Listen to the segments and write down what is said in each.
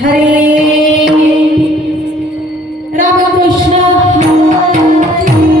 हरे रामकृष्ण हरे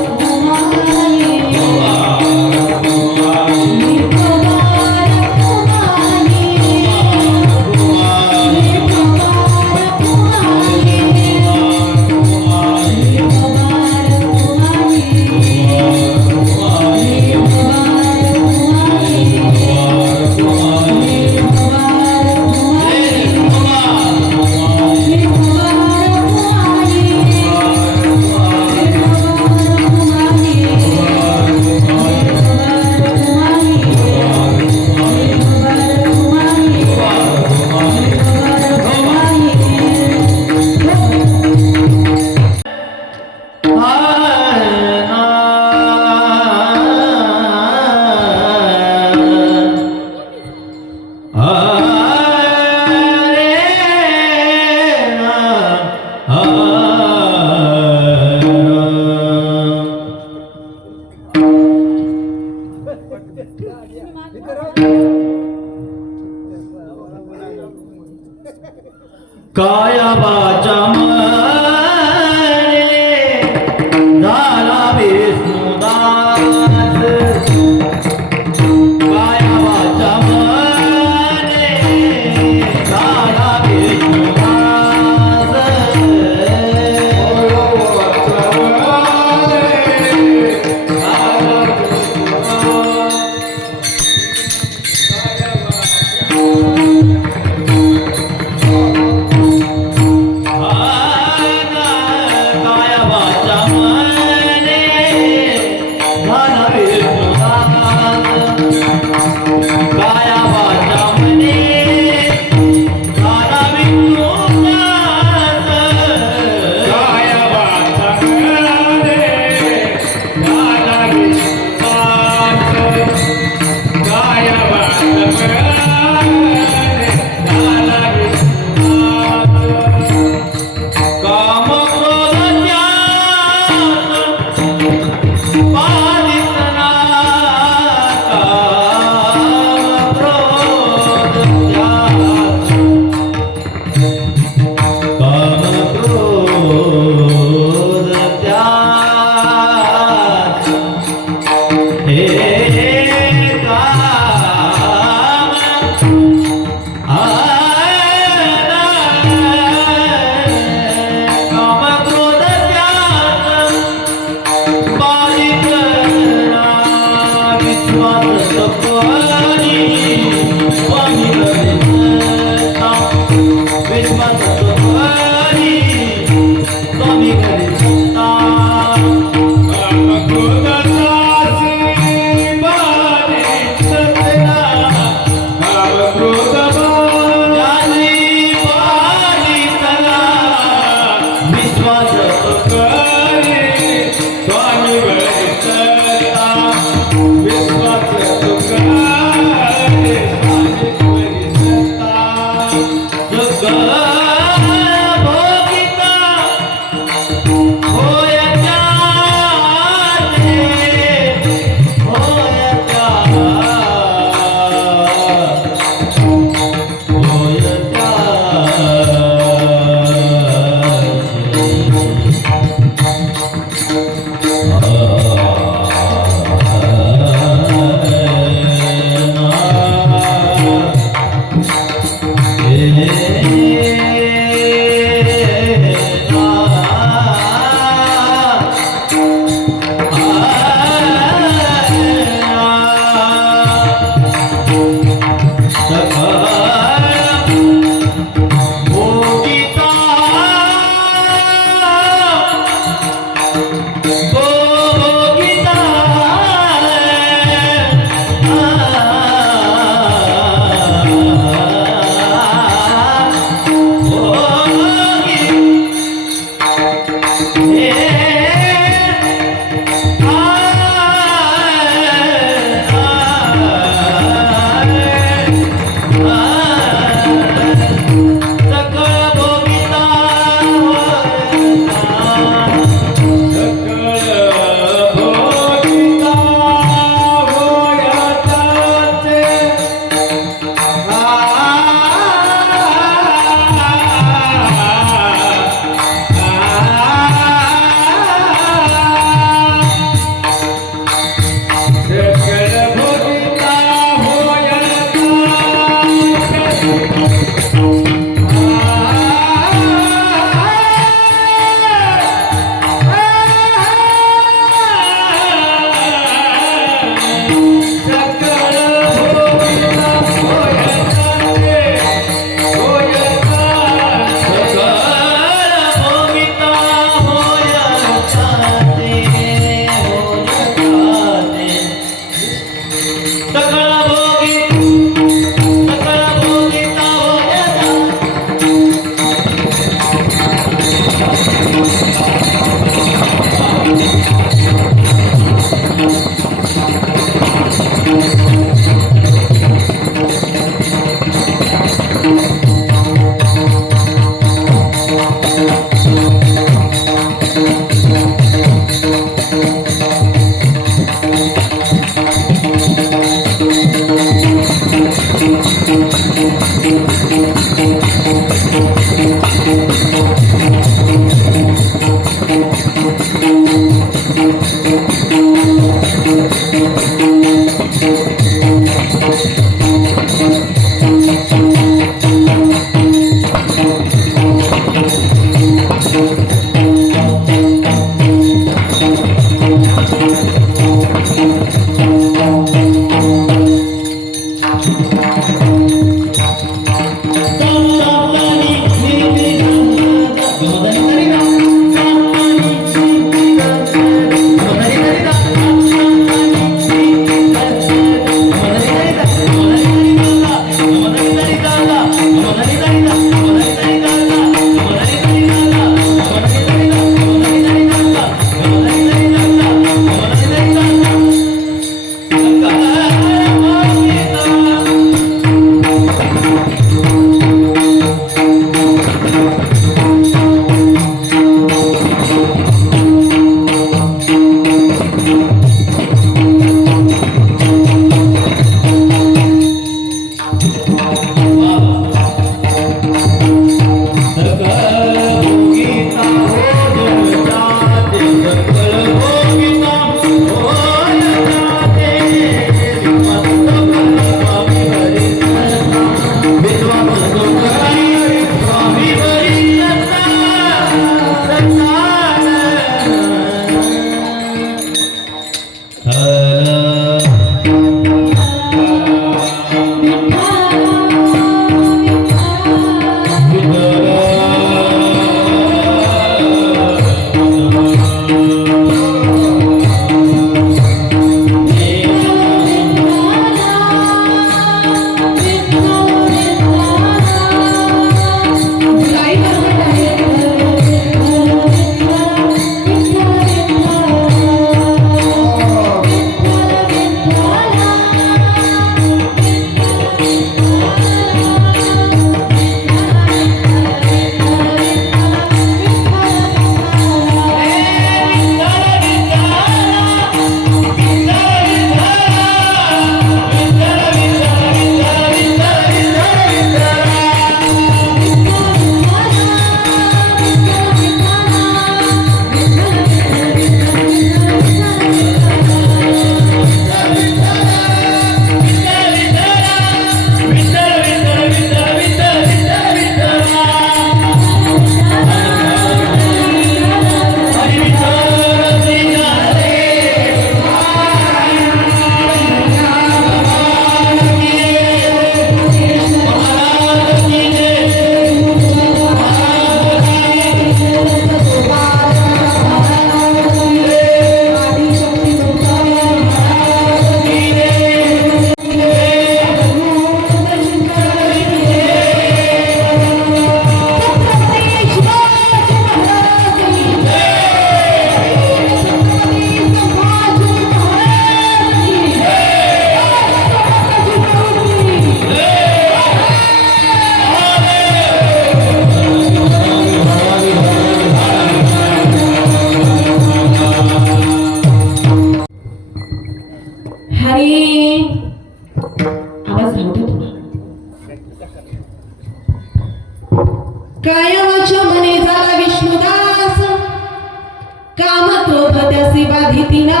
काम क्रोध त्यासी बाधितीना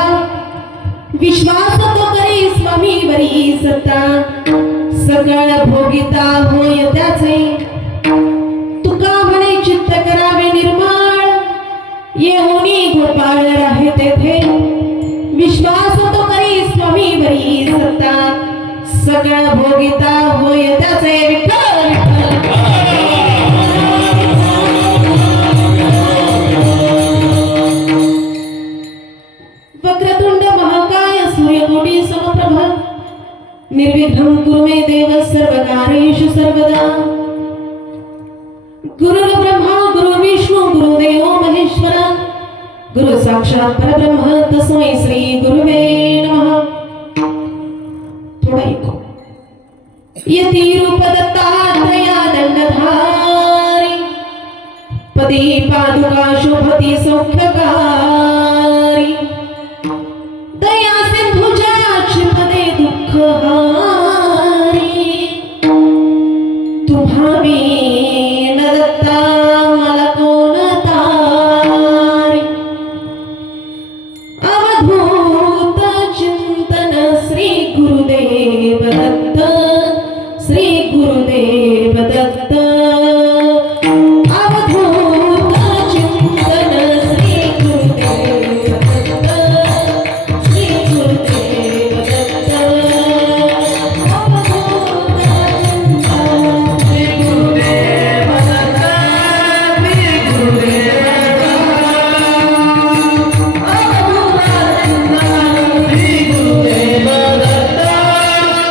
विश्वास तो करी स्वामीवरी सत्ता सगळ भोगिता होय त्याचे तुका म्हणे चित्त करावे निर्माळ येऊनी गोपाळ राहे तेथे विश्वास तो करी स्वामीवरी सत्ता सगळ भोगिता होय त्याचे विठ्ठल वक्रतुंड महाकाय सूर्यकोटि समप्रभ निर्विघ्नं कुरु मे देव सर्वकार्येषु सर्वदा गुरु ब्रह्मा गुरु विष्णु गुरुदेव महेश्वर गुरु साक्षात परब्रह्म तस्मै श्री गुरुवे नमः। थोड़ा ऐको यति रूप दत्तात्रया दंडधारी पदी पादुका शोभती सौख्यकारी दया सिंधुजा क्षिपदे दुःख हारी तुम्हा बिन दत्ता मला कोण तारी अवधूत चिंतन श्री गुरुदेव दत्त श्री गुरुदेव दत्त अवधूत चिंतन श्री गुरुदेव दत्त श्री गुरुदेव दत्त अवधूत चिंतन श्री गुरुदेव दत्त श्री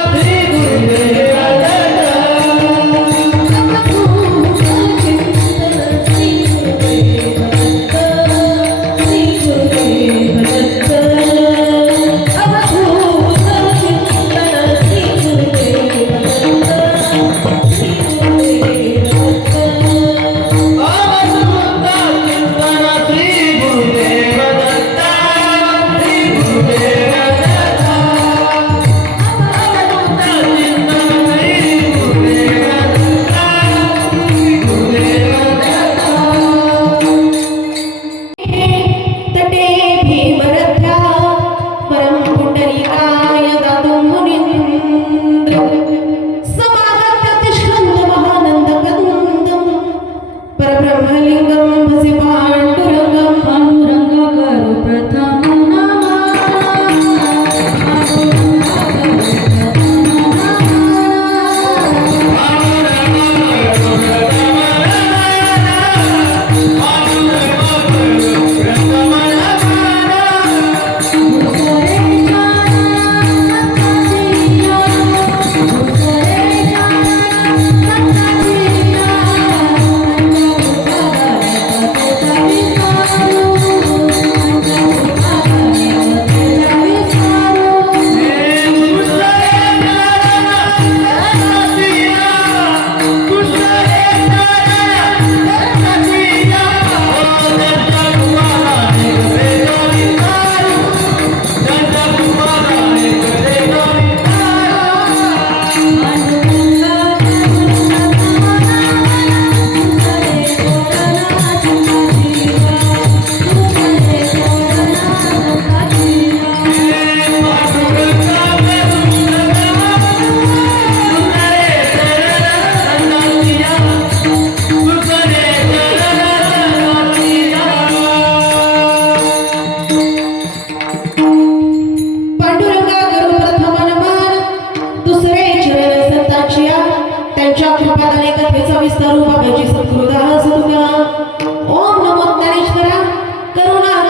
गुरुदेव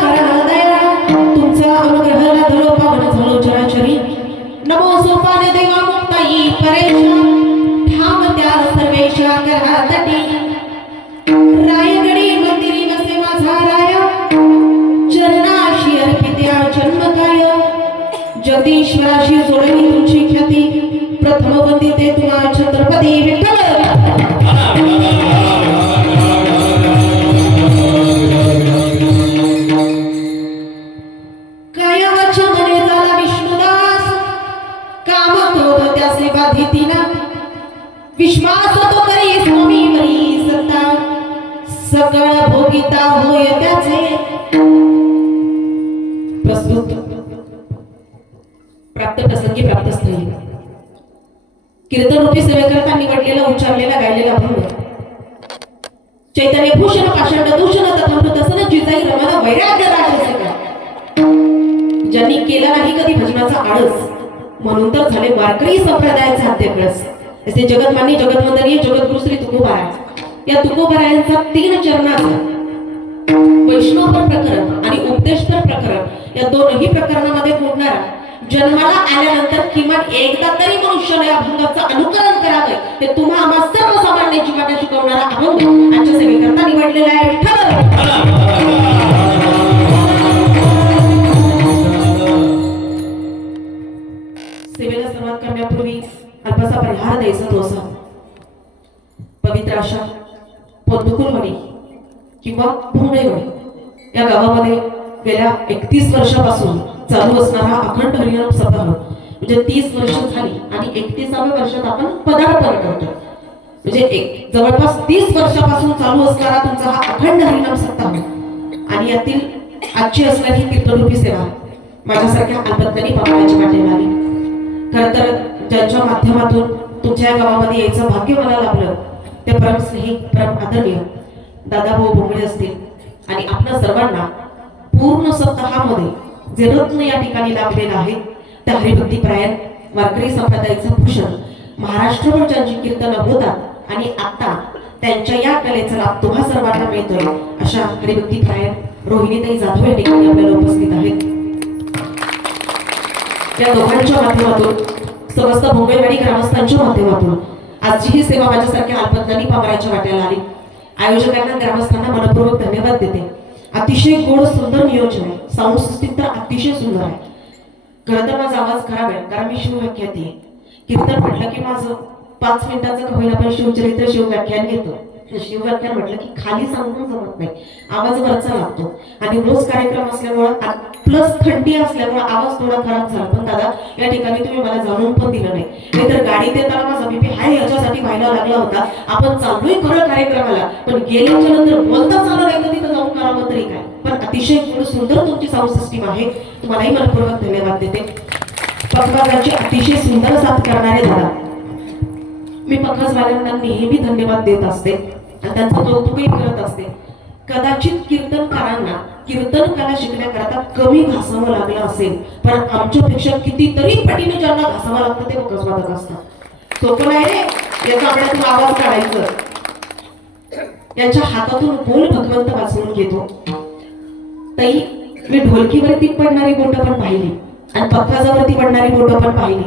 जगदीश्वराशी जोडली तुमची ख्याती प्रथम वंदिते तुम्हा छत्रपती विठ्ठल काय वाचा मने झाला विष्णुदास काम क्रोध त्यासे बाधितीना विश्वास तो करी स्वामीवरी सत्ता सकळ भोगिता होय त्याचे प्राप्त प्रसंगी प्राप्तच नाही. कीर्तन रूपी सेवेकरता निवडलेला उच्चारलेला गायलेला अभंग चैतन्य भूषण पाषाण दूषण तथामृतसन जिजाई रमण वैराग्य राजसका. ज्यांनी केला नाही कधी भजनाचा आळस म्हणून तर झाले वारकरी संप्रदायाचे आद्यकळस. असे जगतमान्य जगतवंदनीय जगद्गुरु श्री तुकोबाराय या तुकोबारायांचा 3 चरणाचा वैष्णवपर प्रकरण आणि उपदेशपर प्रकरण या दोनही प्रकरणामध्ये बोलणारा जन्माला आल्यानंतर किमान एकदा तरी मनुष्याने अभंगाचं अनुकरण करावे ते तुम्हा आम्हा सर्वसामान्य जीवाला शिकवणारा अभंग आजच्या सेवेकरता निवडलेला आहे. सेवेला सुरुवात करण्यापूर्वी अल्पसा परिहार द्यायचा दोसा. पवित्र अशा पोतकुलवाडी किंवा भोंगळेवाडी या गावामध्ये गेल्या 31 वर्षापासून चालू असणारा अखंड हरिनाम सप्ताह म्हणजे 30 वर्ष झाली आणि 31व्या वर्षात आपण पदार्पण करतो. म्हणजे जवळपास 30 वर्षापासून चालू असणारा तुमचा हा अखंड हरिनाम सप्ताह आणि यातील आजची असणारी कीर्तनरूपी सेवा माझ्यासारख्या अल्पज्ञानी पावलाची वाटेला आली. खरं तर ज्यांच्या माध्यमातून तुमच्या गावामध्ये यायचं भाग्य मला लाभलं ते परम स्नेही परम आदरणीय दादाभाऊ भोंगळे असतील आणि आपल्या सर्वांना पूर्ण सप्ताहामध्ये जे रत्न या ठिकाणी लाभलेलं आहे त्या हरिभक्ती परायण वारकरी संप्रदायाचं भूषण महाराष्ट्रभर ज्यांची कीर्तनं होतात आणि आता त्यांच्या या कलेचा लाभ तुम्हा सर्वांना मिळतोय अशा हरिभक्ती परायण रोहिणीताई जाधव या ठिकाणी आपल्याला उपस्थित आहेत. या दोघांच्या माध्यमातून समस्त भोंगळेवाडी ग्रामस्थांच्या माध्यमातून आजची ही सेवा माझ्यासारख्या अल्पज्ञानी पामराच्या वाट्याला आली. आयोजकांना ग्रामस्थांना मनपूर्वक धन्यवाद देते. अतिशय गोड सुंदर नियोजन आहे. साऊंड सिस्टीम तर अतिशय सुंदर आहे. खरं तर माझा आवाज खराब आहे कारण मी शिवव्याख्याती आहे. कीर्तन म्हटलं की माझं 5 मिनिटाचं का होईना पण शिवचरित्र शिवव्याख्यान घेतो. शिवव्याख्यान म्हटलं की खाली सांगून जमत नाही, आवाज वरचा लागतो आणि रोज कार्यक्रम असल्यामुळं प्लस थंडी असल्यामुळे आवाज थोडा खराब झाला. पण दादा या ठिकाणी तुम्ही मला जाणून पण दिलं नाही. नाहीतर गाडीत येताना माझा बीपी हाय याच्यासाठी व्हायला लागला होता. आपण चाललोय खरं कार्यक्रमाला पण गेल्याच्या नंतर बोलता चालू नाही तर तिथं जाऊन करावं तरी काय. पण अतिशय सुंदर तुमची साऊंड सिस्टीम आहे. तुम्हालाही मनपूर्वक धन्यवाद देते. पखवाजाची अतिशय सुंदर साथ करणारे दादा मी पखवाजवाल्यांना नेहमी धन्यवाद देत असते आणि त्यांचं कौतुकही करत असते. कदाचित कीर्तनकारांना कीर्तन कला शिकण्याकरता कमी घासावं लागलं असेल पण आमच्यापेक्षा कितीतरी पटीने ज्यांना घासावं लागतं ते पखवाजवादक असतात. सोपं नाही रे याचा आपल्यातून आवाज काढायचं. यांच्या हातातून बोल भगवंत वाचवून घेतो. ताई मी ढोलकीवरती पडणारी बोटं पण पाहिली आणि पखवाजावरती पडणारी बोटं पण पाहिली.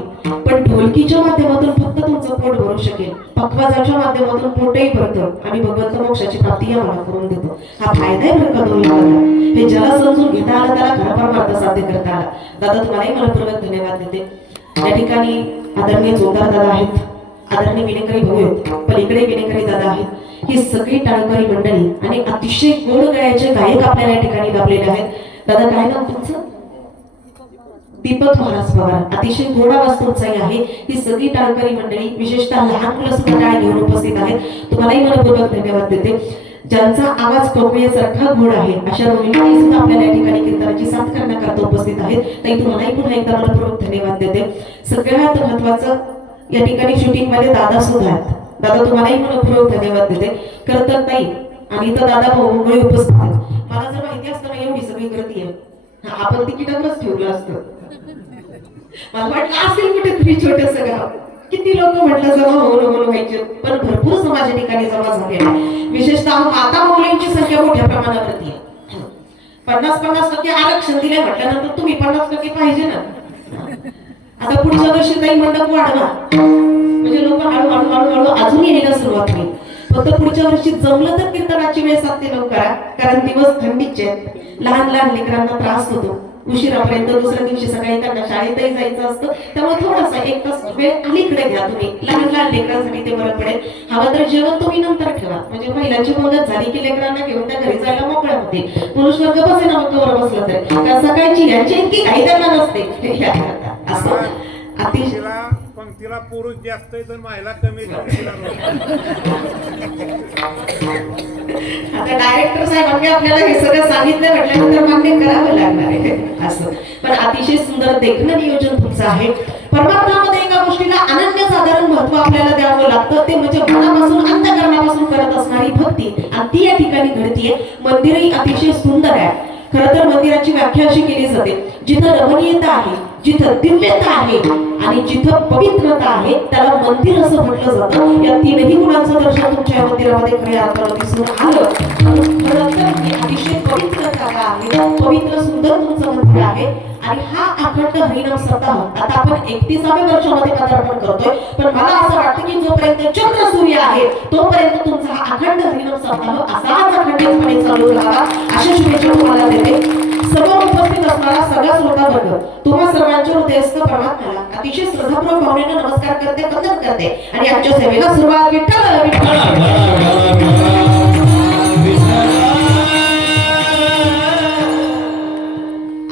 पण ढोलकीच्या माध्यमातून फक्त तुमचं पोट भरू शकेल, पखवाजाच्या माध्यमातून पोटही भरतं आणि भगवंत मोक्षाची प्राप्ती आम्हाला करून देतो. हा फायदा आहे बरं का दोन्ही. हे ज्याला समजून घेता आलं त्याला खरा परमार्थ साध्य करता आला. दादा तुम्हालाही मनपूर्वक धन्यवाद देते. या ठिकाणी आदरणीय जोरदार दादा आहेत, आदरणीय विनेकरी भाऊ आहेत, पलीकडे विनेकरी दादा आहेत. ही सगळी टाळकरी मंडळी आणि अतिशय गोड गळ्याचे गायक आपल्याला या ठिकाणी लाभलेले आहेत. दादा काय नाव तुमचं? दीपक महाराज पवार. अतिशय गोड आवाज तुमचाही आहे. ही सगळी टाळकरी मंडळी विशेषतः लहान मुलं सुद्धा टाळ घेऊन उपस्थित आहेत. तुम्हालाही मनपूर्वक धन्यवाद देते. ज्यांचा आवाज कोकिळेसारखा गोड आहे अशा रोहिणी सुद्धा आपल्याला या ठिकाणी कीर्तनाची साथ करण्याकरता उपस्थित आहेत. ताई तुम्हालाही पुन्हा एकदा मनपूर्वक धन्यवाद देते. सगळ्यात महत्वाचं या ठिकाणी शूटिंग मध्ये दादा सुद्धा आहेत. दादा तुम्हालाही मनपूर्वक धन्यवाद देते. खरं तर ताई आणि इथं दादा भाऊ मुळे उपस्थित आहेत. मला जर माहिती असतं ना एवढी सगळी गर्दी आहे आपण तिकिटावरच ठेवलं असतं. मला वाटलं असेल कुठेतरी छोटस गाव किती लोक म्हटलं जमा होऊन व्हायचे पण भरपूर समाज या ठिकाणी जमा झालेला आहे. विशेषतः माता मुलींची संख्या मोठ्या प्रमाणावरती आहे. 50-50% आरक्षण दिले म्हटल्यानंतर तुम्ही 50% पाहिजे ना. आता पुढच्या वर्षी काही मंडप वाढवा म्हणजे लोक हळूहळू अजून यायला सुरुवात होईल. फक्त पुढच्या वर्षी जमलं तर कीर्तनाची वेळ 7 ते 9 करा कारण दिवस थंडीचे आहेत. लहान लहान लेकरांना त्रास होतो उशिरापर्यंत. दुसऱ्या दिवशी सकाळी त्यांना शाळेतही जायचं असतं त्यामुळे थोडासा 1 तास वेळ अलीकडे घ्या तुम्ही. लहान लहान लेकरांसाठी ते बरं पडेल. हवं तर जेवण तुम्ही नंतर ठेवा म्हणजे महिलांची मदत झाली की लेकरांना घेऊन त्या घरी जायला मोकळ्या होते. पुरुष वर्ग बसे ना मग वर बसला तरी कारण सकाळची यांची इतकी काही त्यांना नसते. असं अतिशय पंक्तीला पुरुष जास्त तर महिला कमी. आता डायरेक्टर साहेबांनी आपल्याला हे सगळं सांगितलं म्हटल्यानंतर मान्य करावं लागणार आहे. असं पण अतिशय सुंदर देखणं नियोजन तुमचं आहे. परमार्थामध्ये एका गोष्टीला अनन्यसाधारण महत्व आपल्याला द्यावं लागतं, ते म्हणजे मनापासून अंतःकरणापासून करत असणारी भक्ती, आणि ती या ठिकाणी घडतीये. मंदिरही अतिशय सुंदर आहे. खरं तर मंदिराची व्याख्या अशी केली जाते, जिथं रमणीयता आहे, जिथं दिव्यता आहे आणि जिथं पवित्रता आहे त्याला मंदिर असं म्हटलं जातं. या तीनही गुणांचं दर्शन तुमच्या या मंदिरामध्ये खऱ्या अर्थानं दिसून आलं. खरं तर ही अतिशय पवित्र जागा आहे, पवित्र सुंदर तुमचं मंदिर आहे. आणि हा अखंड हरिनाम सप्ताह आता आपण 31व्या वर्षामध्ये पदार्पण करतोय, पण मला असं वाटतं की जोपर्यंत चंद्र सूर्य आहे तोपर्यंत तुमचा हा अखंड हरिनाम सप्ताह असाच अखंडितपणे चालू राहावा अशा शुभेच्छा तुम्हाला देते. समोर उपस्थित असणारा सगळा श्रोता वर्ग तुम्हा सर्वांच्या हृदयस्थ परमात्म्याला अतिशय श्रद्धापूर्वक भावनेनं नमस्कार करते, वंदन करते आणि आजच्या सेवेला सुरुवात विठ्ठल विठ्ठल.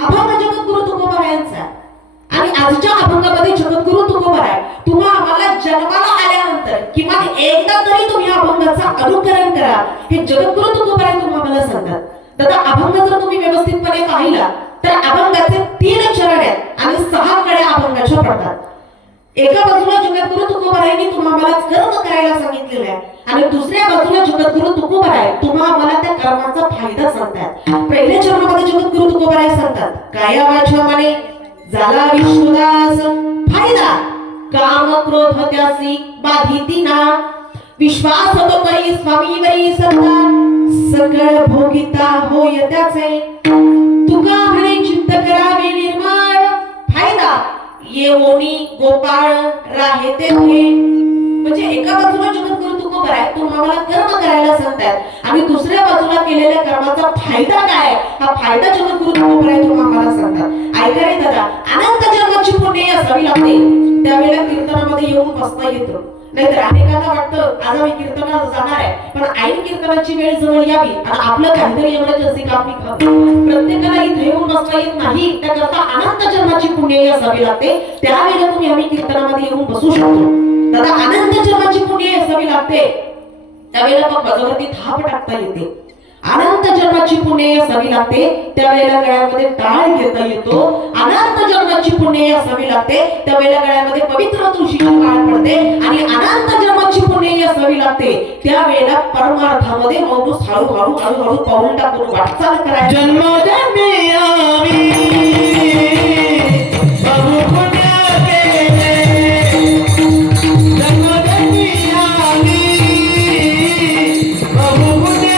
अभंग जगद्गुरु तुकोबारायांचा आणि आजच्या अभंगामध्ये जगद्गुरु तुकोबाराय तुम्हा आम्हाला जन्माला आल्यानंतर किमान एकदा तरी तुम्ही अभंगाचं अनुकरण करा हे जगद्गुरु तुकोबाराय तुम्हाला सांगतात. दादा अभंग जर तुम्ही व्यवस्थितपणे पाहिला तर अभंगाचे 3 चरण आहेत आणि 6 कड्या अभंगाच्या पडतात. एका बाजूला जगद्गुरु तुकोबारायांनी तुम्हाला कर्म करायला सांगितलेलं आहे आणि दुसऱ्या बाजूला जगद्गुरु तुकोबाराय तुम्हाला आम्हाला त्या कर्माचा फायदा सांगतात. पहिल्या चरणामध्ये जगद्गुरु तुकोबाराय सांगतात, काया वाचा मने झाला विश्वदास फायदा, काम क्रोध त्यासी बाधिती ना, विश्वास तो करी स्वामीवरी सत्ता, सकळ भोगिता होय त्याचे, तुका म्हणे चित्त करावे निर्माण, फायदा येवोनी गोपाळ राहे तेथे. म्हणजे एका बाजूला जगद्गुरु तुकोबाराय तुम्हाला कर्म करायला सांगतात आणि दुसऱ्या बाजूला केलेल्या कर्माचा फायदा काय, हा फायदा जगद्गुरु तुकोबाराय तुम्हाला सांगतात. ऐका रे दादा, अनंत जन्माची पुण्य असावी लागते त्यावेळेला कीर्तनामध्ये येऊन बसता येतं. नाहीतर अनेकांना वाटतं आज आम्ही कीर्तनाला जाणार आहे पण ऐन कीर्तनाची वेळ जवळ यावी आणि आपलं काहीतरी एमर्जन्सी काम निघावं, प्रत्येकाला इथे येऊन बसता येत नाही. त्याकरता अनंत जन्माची पुण्य असावी लागते, त्यावेळेला तुम्ही आम्ही कीर्तनामध्ये येऊन बसू शकतो. दादा अनंत जन्माची पुण्य असावी लागते त्यावेळेला मग माझ्यावरती थाप टाकता येते. अनंत जन्माची पुण्य असावी लागते त्यावेळेला गळ्यामध्ये टाळ घेता येतो. अनंत जन्माची पुण्य असावी लागते त्यावेळेला गळ्यामध्ये पवित्र तुळशीची माळ पडते आणि अनंत जन्माची पुण्य असावी लागते त्यावेळेला परमार्थामध्ये माणूस हळूहळू हळूहळू पाऊल टाकून वाटचाल करायची. जन्मोजन्मी आम्ही बहु पुण्य केले, जन्मोजन्मी आम्ही बहु पुण्य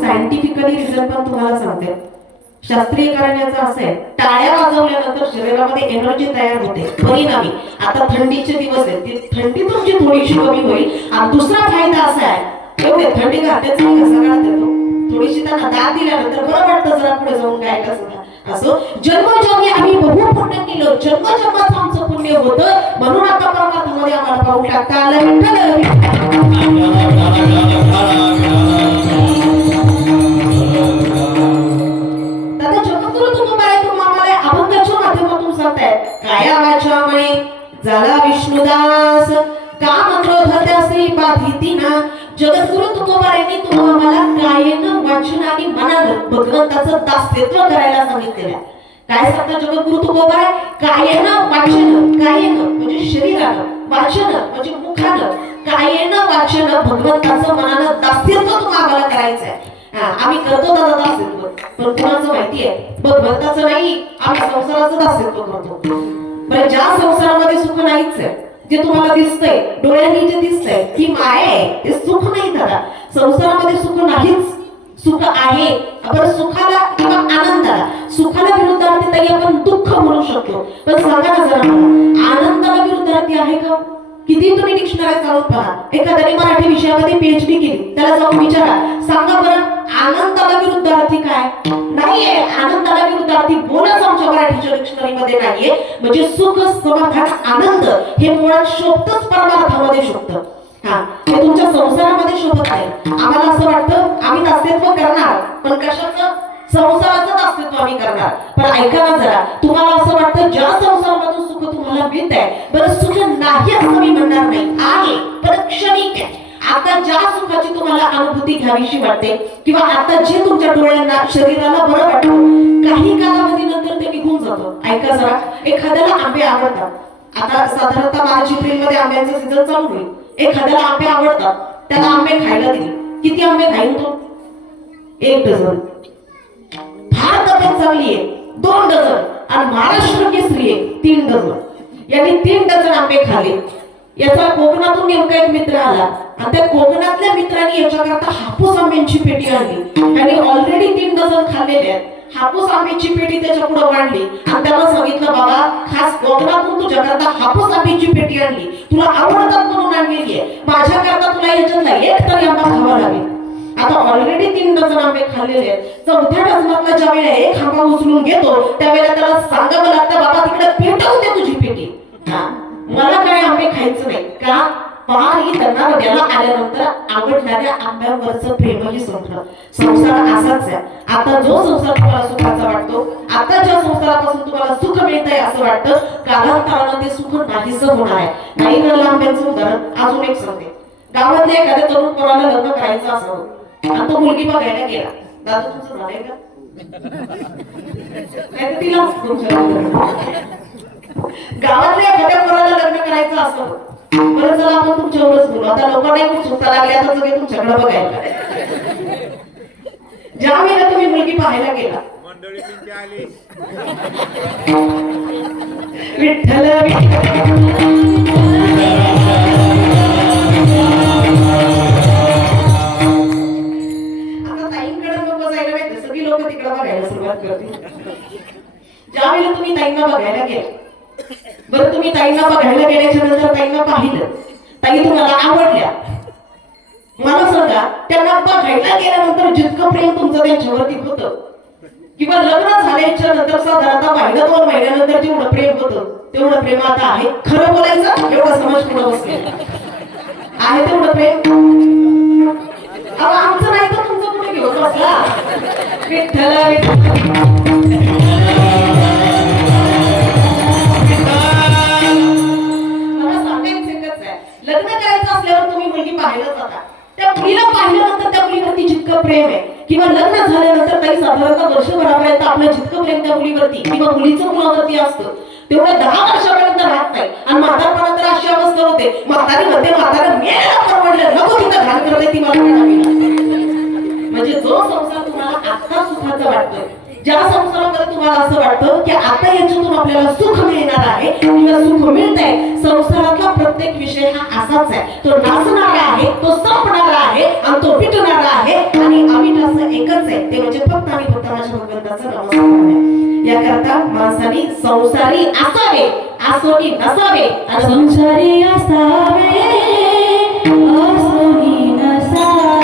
सायंटिफिकली रिझन पण तुम्हाला सांगते. शास्त्रीय करण्याचं असं आहे, टाळ्या वाजवल्यानंतर शरीरामध्ये एनर्जी तयार होते. परिणामी आता थंडीचे दिवस आहेत, ती थंडी तुमची थोडीशी कमी होईल. आणि दुसरा फायदा असा आहे, एवढे थंडी घालतेच नाही का सगळ्यात येतो. थोडीशी त्यांना दाद दिल्यानंतर बरं वाटतं जरा पुढे जाऊन गायला सुद्धा. असो जन्मोजन्मी आम्ही बहु पुण्य केलं, जन्मजन्माचं आमचं पुण्य होतं, म्हणून आता परमार्थामध्ये आम्हाला पाहू टाकता आलं. दादा जगद्गुरु तुकोबाराय तुम्ही आम्हाला अभंगाच्या माध्यमातून सांगताय, काया वाचामय झाला विष्णुदास काम क्रोध त्या श्रीपादितीना. जगद्गुरु तुकोबारायांनी तुम्ही आम्हाला कायेनं वाचनाने मनानं भगवंताचं दास्यत्व करायला सांगितलेलं आहे. काय सांगता जगद्गुरु तुकोबाराय? कायेनं वाचन, कायेनं म्हणजे शरीरानं, वाचन म्हणजे मुखानं, कायेनं वाचन भगवंताचं मनानं दास्यत्व तुम्हाला आम्हाला करायचं आहे. आम्ही करतो दादा दास्यत्व, पण कुणाचं माहिती आहे? भगवंताचं नाही, आम्ही संसाराचं दास्यत्व करतो. बरं ज्या संसारामध्ये सुख नाहीच आहे, जे तुम्हाला दिसतंय डोळ्यांनी जे दिसतंय ती माया आहे, ते सुख नाही दादा. संसारामध्ये सुख नाहीच, सुख आहे. आपण सुखाला किंवा आनंदाला, सुखाला विरुद्धार्थी तरी आपण दुःख म्हणू शकतो, पण सांगा ना जरा मला, आनंदाला विरुद्धार्थी आहे का? किती तुम्ही डिक्शनरी चालवत पहा, एखाद्याने मराठी विषयामध्ये पीएचडी केली, त्याला जाऊन विचारा, सांगा बरं आनंदाला विरुद्धार्थी काय? नाहीये. आनंदाला विरुद्धार्थी बोलच आमच्या मराठीच्या डिक्शनरी मध्ये नाहीये. म्हणजे सुख, समाधान, आनंद हे मुळात शोभतच परमार्थामध्ये शोभतं. हे तुमच्या संसारामध्ये शोभत नाही. आम्हाला असं वाटतं आम्ही दास्यत्व करणार, पण कशाचं? संसाराचं दास्यत्व आम्ही करणार. पण ऐका ना जरा, तुम्हाला असं वाटतं ज्या संसारामधून सुख तुम्हाला मिळत आहे, बरं सुख नाही असं मी म्हणणार नाही, आहे पण क्षणिक आहे. आता ज्या सुखाची तुम्हाला अनुभूती घ्यावीशी वाटते किंवा आता जे तुमच्या डोळ्यांना शरीराला बरं वाटतं, काही कालावधीनंतर ते निघून जातं. ऐका जरा, एखाद्याला आंबे आवडतात, आता साधारणतः मार्च एप्रिल मध्ये आंब्याचं सीझन चालू होईल. एखाद्याला आंबे आवडतात, त्याला आंबे खायला दिले, किती आंबे खाईन तो? 1 डझन. फार तब्येत चांगली आहे 2 डझन, आणि महाराष्ट्र केसरी आहे 3 डझन. यांनी 3 डझन आंबे खाल्ले. याचा कोकणातून नेमका एक मित्र आला, आणि त्या कोकणातल्या मित्रांनी याच्याकरता हापूस आंब्यांची पेटी आणली. त्यांनी ऑलरेडी 3 डझन खाल्लेले आहेत. हापूस आंब्याची पेटी त्याच्या पुढे मांडली आणि त्याला सांगितलं, बाबा खास कोकणातून तुझ्याकरता हापूस आंब्याची पेटी आणली, तुला आवडतात म्हणून आणलेली आहे, माझ्याकरता तुला याच्यातला एक तरी आंबा खावा लागेल. आता ऑलरेडी 3 डझन आंबे खाल्लेले आहेत. 4थ्या डझनातला ज्या वेळेला एक आंबा उचलून घेतो त्यावेळेला त्याला सांगावं लागतं, बाबा तिकडे पेटवून दे तुझी पेटी, मला काय आंबे खायचं नाही का? फार ही तणावड्याला आल्यानंतर आवडणाऱ्या आंब्यावरचं प्रेमही संपलं. संसार असाच आहे. आता जो संसार तुम्हाला सुखाचा वाटतो, आता ज्या संसारापासून तुम्हाला सुख मिळतंय असं वाटतं, कालांतरानं ते सुख नाहीसं होणार आहे. नाही झालं आंब्याचं उदाहरण अजून एक सांगते. गावातल्या एखाद्या तरुण पोराला लग्न करायचं असावं, आणि तो मुलगी बघायला गेला. दादा तुमचं झालंय का? तिला गावातल्या एखाद्या पोराला लग्न करायचं असावं, बरं चला आपण तुमच्यावरच बोलू. आता लोकांना खूप सुद्धा लागले, आता सगळे तुमच्याकडे बघायला. ज्या वेळेला तुम्ही मुलगी पाहायला गेला, मंडळी तुमची आली, विठ्ठल आता ताईंकडे लोक जायला माहिती, सगळी लोक तिकडे बघायला सुरुवात करतील. ज्या वेळेला तुम्ही ताईंना बघायला गेला, बरं तुम्ही ताईंना बघायला गेल्याच्या नंतर ताईंना पाहिलं, ताई तुम्हाला आवडल्या, मला सांगा त्यांना बघायला गेल्यानंतर जितकं प्रेम तुमचं त्यांच्यावरती होतं, किंवा लग्न झाल्याच्या नंतर साधारणतः 1-2 महिन्यानंतर जेवढं प्रेम होतं तेवढं प्रेम आता आहे? खरं बोलायचं एवढा समाज पुढे बसलेला आहे, तेवढं प्रेम आमचं नाही तर तुमचं कुठे घेऊन बसला? विठ्ठल लग्न करायचं असल्यावर तुम्ही मुलगी पाहायला जाता, त्या मुलीला पाहिल्यानंतर त्या मुलीवरती जितकं प्रेम आहे, किंवा लग्न झाल्यानंतर काही साधारणतः वर्षभरापर्यंत आपलं जितकं प्रेम त्या मुलीवरती किंवा मुलीचं मुलावरती असतं तेवढं 10 वर्षापर्यंत राहत नाही. आणि म्हातारपणात तर अशी अवस्था होते, म्हातारी मध्ये म्हातारा मेला परवडलं नको तिथं घाण करते ती मला म्हणजे जो संसार तुम्हाला आता सुखाचा वाटतोय, ज्या संसारामध्ये तुम्हाला असं वाटतं की आता याच्यातून आपल्याला सुख मिळणार आहे किंवा सुख मिळतंय, संसारातला प्रत्येक विषय हा असाच आहे. तो नाचणारा आहे, तो संपणारा आहे आणि तो मिटणारा आहे, आणि अमिट असं एकच आहे, ते म्हणजे फक्त आणि फक्त माझ्या भगवंताचं नामस्मरण आहे. याकरता माणसाने संसारी असावे, आसोनी नसावे. संसारी असावे, आसोनी नसावे.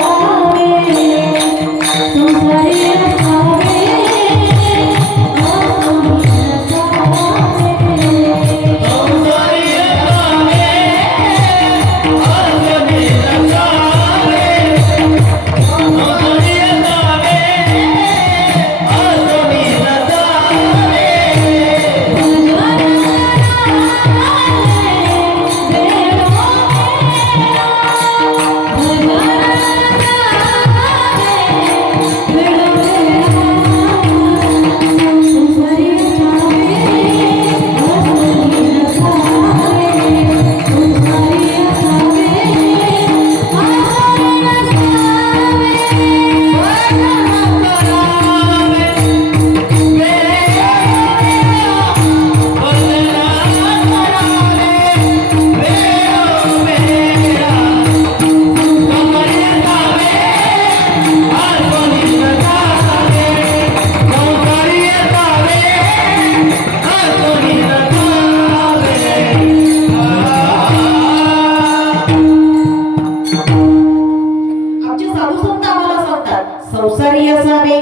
संसारी असावे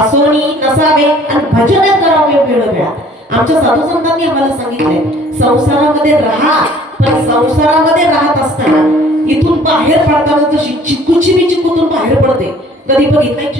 असोनी नसावे आणि भजन करावे वेळोवेळा. आमच्या साधू संतांनी आम्हाला सांगितलंय संसारामध्ये राहा, पण संसारामध्ये राहत असताना इथून बाहेर पडताना जशी चिकूची बी चिकूतून बाहेर पडते. कधी बघितलंय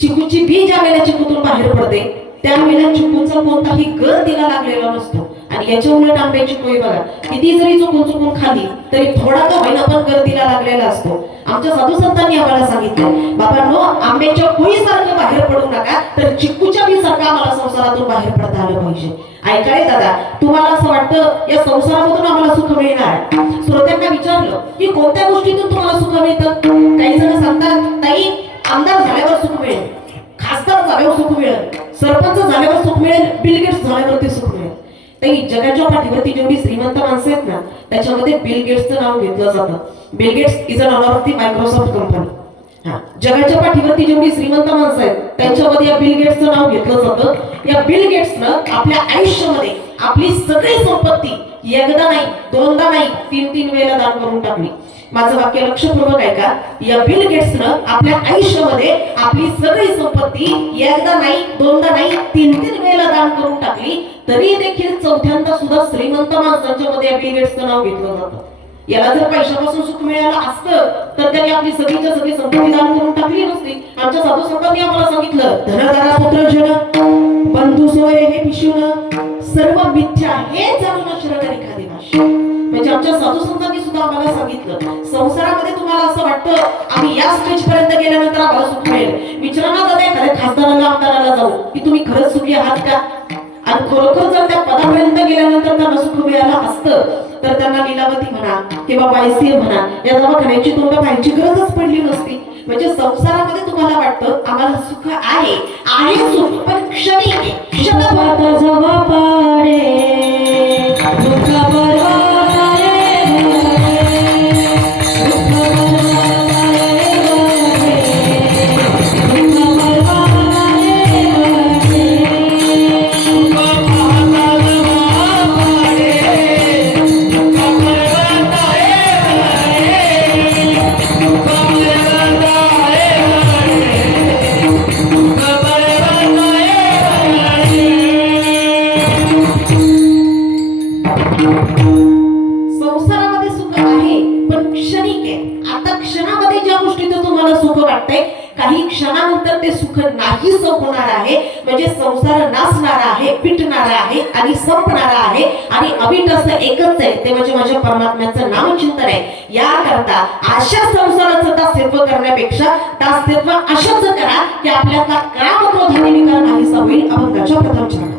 चिकूची बी ज्या वेळेला चिकूतून बाहेर पडते त्यावेळेला चिकूचा कोणताही गर तिला लागलेला नसतो. आणि याच्या उलट आंब्याची कोई बघा किती जरी चुकून खाली तरी थोडा का होईना पण गर तिला लागलेला असतो. आमच्या साधू संतांनी आम्हाला सांगितलं बाबांनो आंब्याच्या कोईसारखं बाहेर पडू नका, तर चिकूच्या बी सारखं आम्हाला संसारातून बाहेर पडता आलं पाहिजे. ऐकाय दादा, तुम्हाला असं वाटतं या संसारामधून आम्हाला सुख मिळणार? श्रोत्यांना विचारलं की कोणत्या गोष्टीतून तुम्हाला सुख मिळतं? काही जण सांगतात ताई आमदार झाल्यावर सुख मिळेल, खासदार झाल्यावर सुख मिळेल, सरपंच झाल्यावर सुख मिळेल, बिल गेट्स झाल्यावरती सुख मिळेल. ताई जगाच्या पाठीवरती जेवढी श्रीमंत माणसं आहेत ना त्याच्यामध्ये बिल गेट्सचं नाव घेतलं जातं. Bill Gates is an owner of the Microsoft company. जगाच्या पाठीवरती जेवढी श्रीमंत माणसं आहेत त्यांच्यामध्ये या बिल गेट्सचं नाव घेतलं जातं. या बिल गेट्सनं आपल्या आयुष्यामध्ये आपली सगळी संपत्ती एकदा नाही, दोनदा नाही, तीन वेळेला दान करून टाकली. माझं वाक्य लक्षपूर्वक ऐका. या बिल गेट्सनं आपल्या आयुष्यामध्ये आपली सगळी संपत्ती एकदा नाही, दोनदा नाही, तीन वेळेला दान करून टाकली. तरी देखील चौथ्यांदा सुद्धा श्रीमंत माणसांच्या मध्ये या बिल गेट्सचं नाव घेतलं जातं. याला जर पैशापासून सुख मिळालं असतं तर त्यांनी आपली सगळीच्या सगळी संपत्ती दान करून टाकली नसती. आमच्या साधू संतांनी आम्हाला सांगितलं धनधारा पुत्र जन बंधू सोय हे पिशून सर्व मिथ्या हे जाणून शरणरी खादी भाषा. म्हणजे आमच्या साधू संतांनी सुद्धा आम्हाला सांगितलं संसारामध्ये तुम्हाला असं वाटतं आम्ही या स्टेज पर्यंत गेल्यानंतर आम्हाला सुख मिळेल. विचारांना जाता एखाद्या खासदाराला आमदाराला जाऊ की तुम्ही खरंच सुखी आहात का? आणि खरोखर जर त्या पदापर्यंत गेल्यानंतर त्यांना सुख मिळालं असतं तर त्यांना लीलावती म्हणा किंवा वायसीय म्हणा या दवाखान्याची तोंड पाहायची गरजच पडली नसती. म्हणजे संसारामध्ये तुम्हाला वाटतं आम्हाला सुख आहे सुख पण क्षणिक क्षणभर जवा पाडे दुःख संसारामध्ये सुख आहे पण क्षणिक आहे. आता क्षणामध्ये ज्या गोष्टीचं तुम्हाला सुख वाटतंय काही क्षणानंतर ते सुख नाहीच होणार आहे. म्हणजे संसार नासणार आहे, पिटणार आहे आणि संपणार आहे. आणि अविट असं एकच आहे ते म्हणजे माझ्या परमात्म्याचं नामचिंतन आहे. याकरता अशा संसाराचं दास्यत्व करण्यापेक्षा दास्यत्व अशाच करा की आपल्याला काम क्रोधाने विकार नाहीसा होईल. अभंगाच्या प्रथम चरणात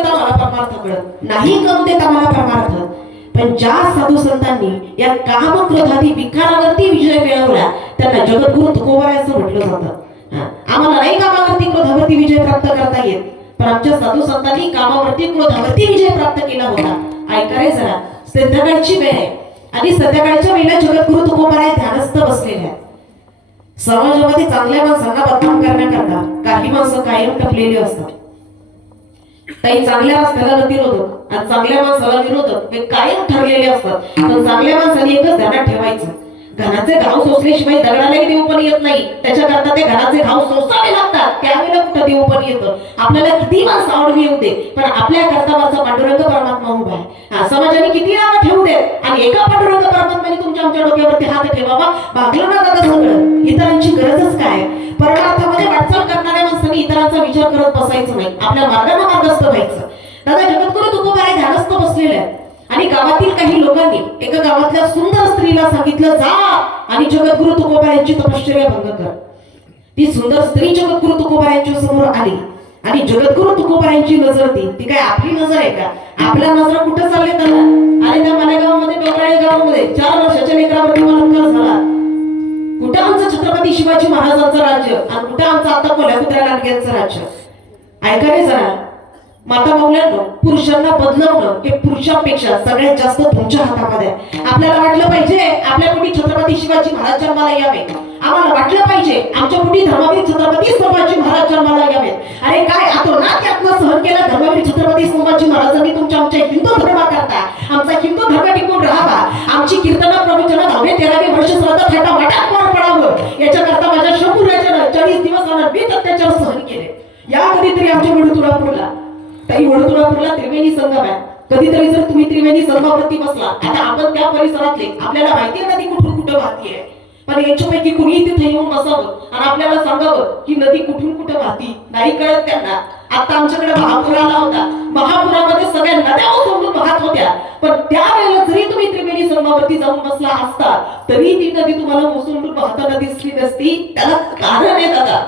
देत आम्हाला परमार्थ कळत, नाही करू देत आम्हाला परमार्थ. पण ज्या साधू संतांनी या काम क्रोधादी विकारावरती विजय मिळवला त्यांना जगद्गुरु तुकोबाराय असं म्हटलं जातं. आम्हाला नाही कामावरती क्रोधावरती विजय प्राप्त करता येत, पण आमच्या साधू संतांनी कामावरती क्रोधावरती विजय प्राप्त केला होता. ऐका रे जरा, संध्याकाळची वेळ आहे आणि संध्याकाळच्या वेळेला जगद्गुरु तुकोबाराय ध्यानस्थ बसलेले आहेत. समाजामध्ये चांगल्या माणसांना बदनाम करण्याकरता काही माणसं कायम टपलेली असतात. काही चांगल्या रस्त्याला गतिरोधक आणि चांगल्या माणसाला विरोधक हे कायम ठरलेले असतात. पण चांगल्या माणसाने एकच ध्यानात ठेवायचं, घराचे घाव सोसल्याशिवाय दगडालाही देव पण येत नाही. त्याच्याकरता ते घराचे घाव सोसावे लागतात, त्यावेळेला कुठं देव पण येतं. आपल्याला किती माणसं आवडवी येऊ दे, पण आपल्या कर्तव्याचा पांडुरंग परमात्मा उभा आहे. समाजाने किती नावं ठेवू दे आणि एका पांडुरंग परमात्म्याने तुमच्या आमच्या डोक्यावरती हात ठेवावा, भागलं ना दादा सगळं. इतरांची गरजच काय? परमार्थामध्ये वाटचाल करणाऱ्या माणसांनी इतरांचा विचार करत बसायचं नाही, आपल्या मार्गाने मार्गस्थ व्हायचं. दादा जगद्गुरु तुकोबाराय ध्यानस्थ बसलेले आहेत आणि गावातील काही लोकांनी एका गावातल्या सुंदर स्त्रीला सांगितलं, जा आणि जगद्गुरु तुकोबारायांची तपश्चर्या भंग कर. ती सुंदर स्त्री जगद्गुरु तुकोबारायांच्या समोर आली आणि जगद्गुरु तुकोबारायांची नजर ती काय आपली नजर आहे का? आपल्या नजर कुठं चालले त्याला? आणि त्या मालेगावामध्ये डोकराळे गावामध्ये 4 वर्षाच्या लेकरावरती बलात्कार झाला. कुठं आमचं छत्रपती शिवाजी महाराजांचं राज्य आणि कुठं आमचं आता कोल्हापुत्र्या लांडग्यांचं राज्य? ऐका रे जरा, माता मौल्यांनो, पुरुषांना बदलवणं हे पुरुषांपेक्षा सगळ्यात जास्त तुमच्या हातामध्ये आहे. आपल्याला वाटलं पाहिजे आपल्या पोटी छत्रपती शिवाजी महाराज जन्माला यावे, आम्हाला वाटलं पाहिजे आमच्या पोटी धर्मवीर छत्रपती संभाजी महाराज जन्माला यावेत. अरे काय आतोनात यातनं सहन केला धर्मवीर छत्रपती संभाजी महाराजांनी आमच्या हिंदू धर्माकरता, आमचा हिंदू धर्म टिकून राहावा, आमची कीर्तन प्रवचन 9वे 13वे वर्ष श्राद्ध थाटा वाटात पार पडावं, याच्याकरता माझ्या शंभू राजानं 40 दिवस अनन्वित अत्याचार सहन केले. या कधीतरी आमच्या वडोदरापूरला, काही वडोदरापूरला त्रिवेणी संगम आहे, कधीतरी जर तुम्ही त्रिवेणी संगमावरती बसला, आता आपण त्या परिसरातले, आपल्याला माहिती नदी कुठून कुठं वाहतीये, पण याच्यापैकी कुणी तिथे येऊन बसावं आणि आपल्याला सांगावं की नदी कुठून कुठं वाहती, नाही कळत त्यांना. आता आमच्याकडे महापूर आला होता, महापुरामध्ये सगळ्या नद्या ओसंडून वाहत होत्या, पण त्यावेळेला जरी तुम्ही त्रिवेणी संगमावरती जाऊन बसला असता तरी ती नदी तुम्हाला ओसंडून वाहताना दिसली नसती. त्याला कारण आहे दादा,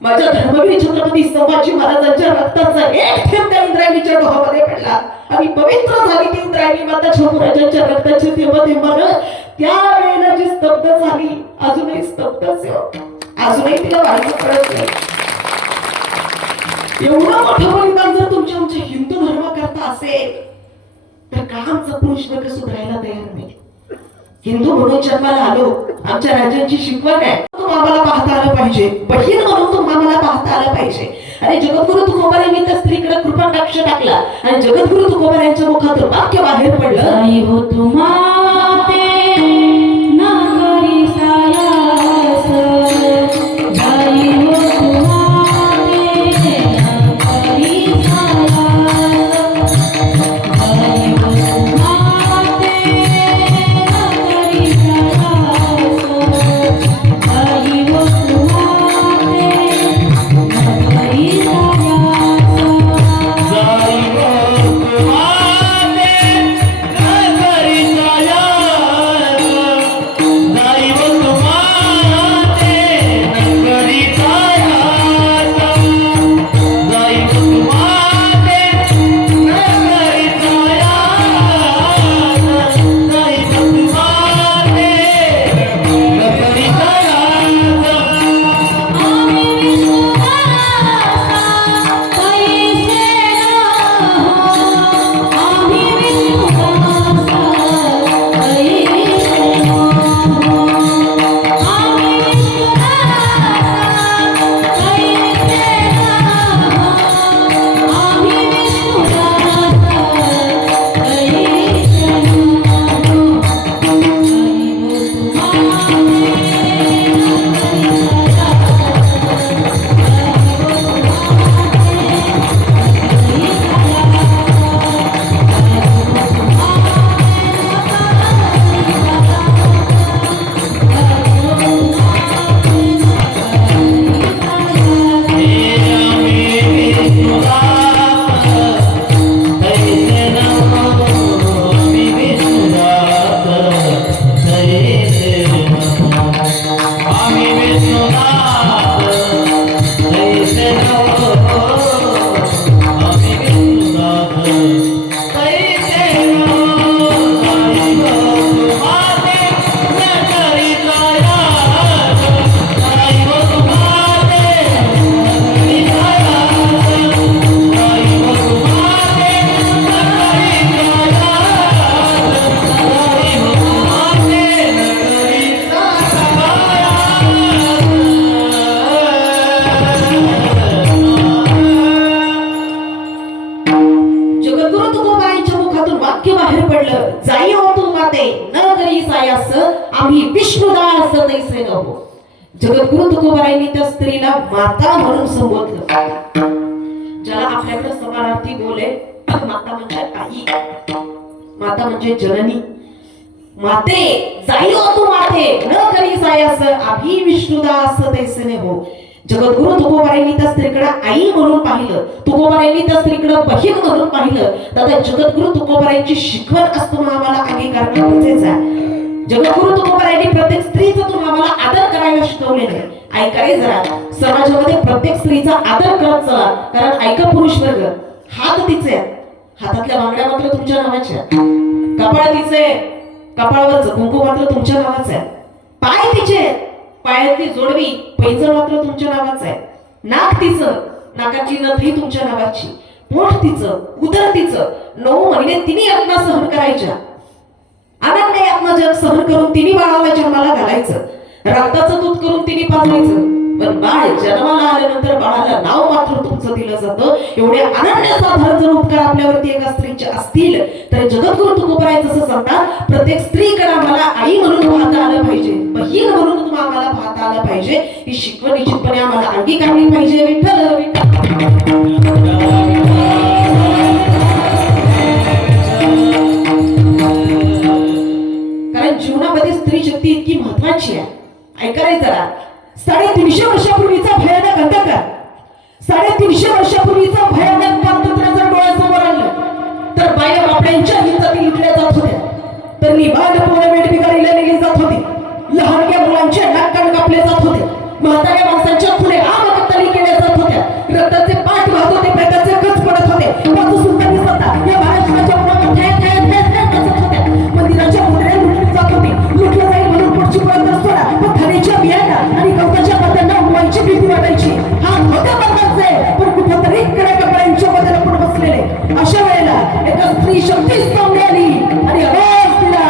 माझ्या धर्मवीर छत्रपती संभाजी महाराजांच्या रक्ताचा एक थेंब त्या इंद्रायणीच्या डोहामध्ये पडला आणि पवित्र झाली ती इंद्रायणी माता शंभूराजांच्या रक्ताची थेंबानं. त्यावेळेला जी स्तब्ध झाली, अजूनही स्तब्धच आहे, अजूनही तिला वाईट कळत नाही. एवढं मोठं बलिदान जर तुमच्या आमच्या हिंदू धर्माकरता असेल तर का आमचा पुरुष वर्ग सुधारायला तयार नाही? हिंदू म्हणून जन्माला आलो, आमच्या राज्याची शिकवण आहे, तुम्हाला पाहता आलं पाहिजे, बहीण म्हणून तुम्हाला पाहता आलं पाहिजे. अरे जगद्गुरु तुकोबारायांनी त्या स्त्रीकडे कृपाकटाक्ष टाकला आणि जगद्गुरु तुकोबारायांच्या मुखातून वाक्य बाहेर पडलं, आई हो तुम्हाते नागरी सायास, आई हो तुम्हाते नागरी सायास, आई हो तुम्हाते नागरी सायास, आई हो तुम्हाते नागरी सायास. जाई हो तुम्हारे नगरी सायास, जगद्गुरु तुकोबारायांच्या मुखातून वाक्य बाहेर पडलं, जाई हो तू माते न करी सायास आम्ही विष्णुदास तैसे न हो. जगद्गुरु तुकोबारायांनी त्या स्त्रीला माता म्हणून संबोधलं. ज्याला आपल्याकडे समानार्थी बोले, माता म्हणजे आई, माता म्हणजे जननी. माते जाई हो तू माते न करी सायास आम्ही विष्णुदास तैसे न हो. जगद्गुरु तुकोबारायांनी त्या स्त्रीकडे आई म्हणून पाहिलं, तुकोबारायांनी त्या स्त्रीकडे बहीण म्हणून पाहिलं. तर जगद्गुरु तुकोबारायांची शिकवण असतो आम्हाला अंगीकारणं गरजेचं आहे. जगद्गुरु तुकोबारायांनी प्रत्येक स्त्रीचा तुम्हाला आदर करायला शिकवलेलं आहे. ऐकाय जरा, समाजामध्ये प्रत्येक स्त्रीचा आदर करत चला. कारण ऐका पुरुष वर्ग, हात तिचे, हातातल्या बांगड्या मात्र तुमच्या नावाच्या, कपाळ तिचे, कपाळावरचं कुंकू मात्र तुमच्या नावाचं आहे, पाय तिचे, पायातली जोडवी पैंजण मात्र तुमच्या नावाचं आहे, नाक तिचं, नाकाची नथही तुमच्या नावाची, पोट तिचं, उदर तिचं. 9 महिने तिने यातना सहन करायच्या, अनन्य यातना जग सहन करून तिने बाळाला जन्माला घालायचं, रक्ताचं दूध करून तिने पाजवायचं. पण बाळ जन्माला आल्यानंतर बाळाला नाव मात्र तुमचं दिलं जातं. एवढे अनन्य साधारण जर उपकार आपल्यावरती एका स्त्रीचे असतील तर जगद्गुरु तुकोबाराय जसं सांगतात, प्रत्येक स्त्रीकडे आम्हाला आई म्हणून पाहता आलं पाहिजे, बहीण म्हणून तुम्हाला आम्हाला पाहता आलं पाहिजे. ही शिकवण निश्चितपणे आम्हाला अंगीकारली पाहिजे. विठ्ठल कारण जीवनामध्ये स्त्री शक्ती इतकी महत्वाची आहे. ऐकायला जरा, 350 वर्षापूर्वीचा भयानक अंधकार, 350 वर्षापूर्वीचा भयानक पारतंत्र्य जर डोळ्यासमोर आणलं तर बाया बापड्यांच्या हिंसाती लुटल्या जात होत्या, तर निबाड पोरं वेठबिगारीला नेली जात होती, लहानग्या मुलांचे नाक कान कापले जात होते, म्हाताऱ्या माणसांच्या खुले आम कत्तली केल्या जात होत्या, रक्ताचे पाठ वाहत होते, प्रेताचे खच पडत होते. वाचू सुद्धा दिसत या महाराष्ट्राच्या मुलांना वाचत होत्या. मंदिराच्या मुद्रे लुटली जात होती, लुटलं जाईल म्हणून पुढची पळत असताना पण खाण्याच्या बियांना आणि गवताच्या पात्यांना उमायची भीती वाटायची. हा होत्या बदलाचे पण कुठेतरी कडे कपड्यांच्या बदल पण बसलेले. अशा वेळेला एका स्त्री शक्ती सामने आली आणि आवाज दिला,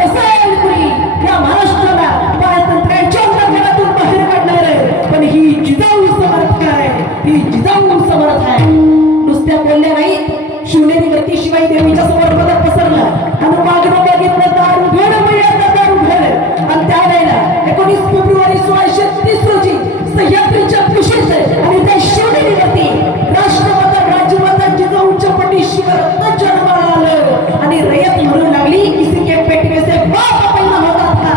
नसेल कुणी या महाराष्ट्राला पारतंत्र्याच्या अंधकारातून बाहेर काढणार आहे, पण ही जिजाऊ समर्थ आहे, ही जिजाऊ समर्थ आहे. नुसत्या बोलल्या नाहीत, शिवनेरीवरती शिवाई देवीच्या समोर पदर पसरला आणि मागणं बघितलं दार उघड मिळालं, दार उघड. आणि त्यावेळेला 19 फेब्रुवारी 1630 रोजी सह्याद्रीच्या कुशीत आणि त्या शिवनेरीवरती राष्ट्रमाता राज्यमाता जिजाऊच्या पाठीशी रत्न जन्माला आलं आणि रयत म्हणू लागली, किसी के पेट में से बाप पैदा होता था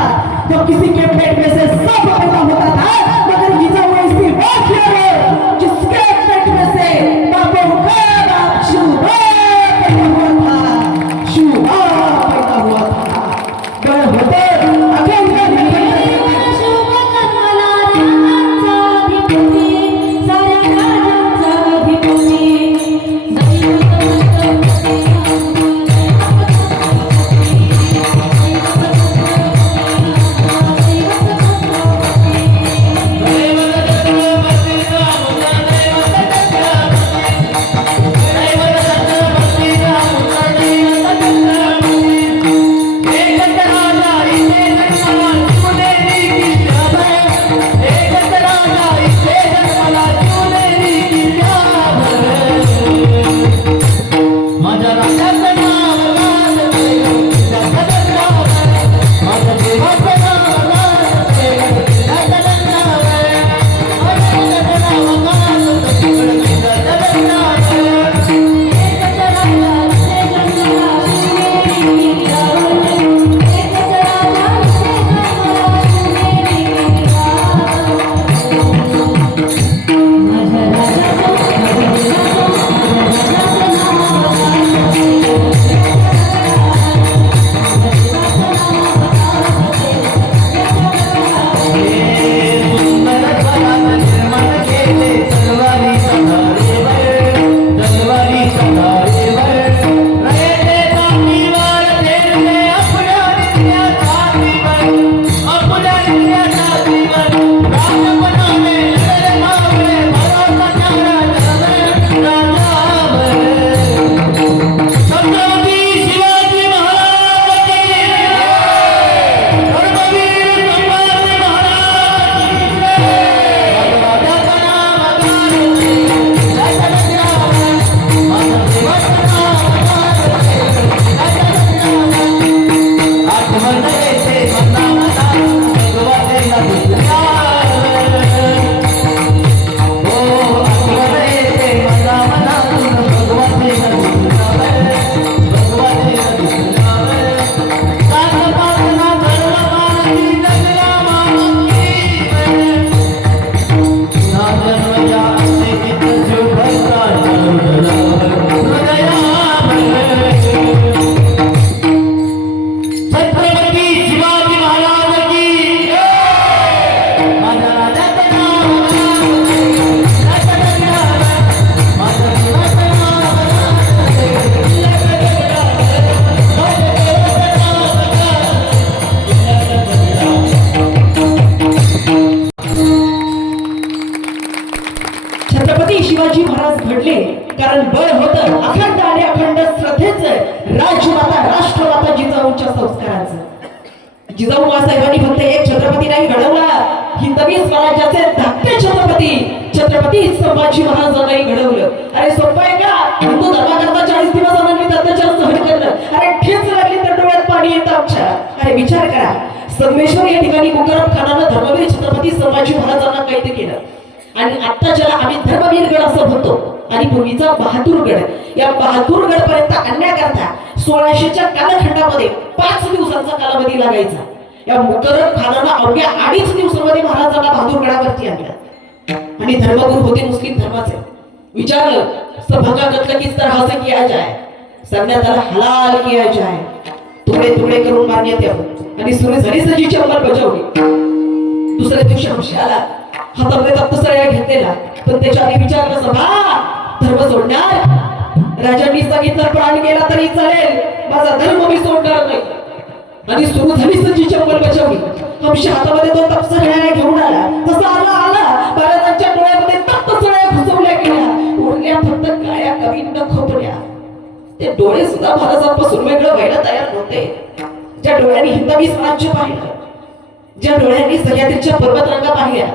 तो किसी के पेट में से सांप पैदा होता था, मगर जिजाऊ ऐसी बात है जिसके पेट में से बापों का बाप शिवा पैदा हुआ था, शिवा पैदा हुआ था. बळ होते अखंड साऱ्या जिजाऊ साहेबांनी फक्त एक छत्रपती नाही घडवला, हिंदवी स्वराज्याचे धाकटे छत्रपती संभाजी महाराजांनाही घडवलं. अरे सोपं आहे का हिंदू धर्माकरता 40 दिवस अनन्वित अत्याचार सहन करणं? अरे ठेच लागली तर डोळ्यात पाणी येतं आमच्या. अरे विचार करा, संगमेश्वर या ठिकाणी मुकरब खानानं धर्मवीर छत्रपती संभाजी महाराजांना कैद केलं आणि आता ज्याला आम्ही धर्मवीरगड असं म्हणतो आणि पूर्वीचा बहादूरगड, या बहादूरगड पर्यंत आणण्याकरता 1600च्या कालखंडामध्ये 5 दिवसांचा कालावधी लागायचा. या मुकरब खानानं अवघ्या 2.5 दिवसामध्ये महाराजांना बहादूरगडावरती आणलं आणि धर्मगुरू होते मुस्लिम धर्माचे. विचारलं सभंगा कत्ल किस तरह से किया जाए, सांगण्यात आला हलाल किया जाए, तुकडे तुकडे करून मारण्यात यावं आणि सुरू झाली सजीची अंमलबजावणी. दुसऱ्या दिवशी अंशी आला, हातामध्ये तप्तसळ्या घेतलेला, पण त्याच्या आधी विचारलं सभा धर्म सोडणार? राजांनी सांगितलं प्राण गेला तरी चालेल, माझा धर्म मी सोडणार नाही. आणि सुरू झाली सजीची अंमलबजावणी. अंशी हातामध्ये 2 तप्तसळ्या घेऊन आला, तसा आला महाराजांच्या डोळ्यामध्ये तप्तसळ्या घुसवल्या गेल्या, उरल्या फक्त काळ्या कवींना खोपड्या. ते डोळे सुद्धा महाराजांपासून वेगळं व्हायला तयार नव्हते. ज्या डोळ्यांनी हिंदवी स्वराज्य पाहिलं, ज्या डोळ्यांनी सह्याद्रीच्या पर्वतरांगा पाहिल्या,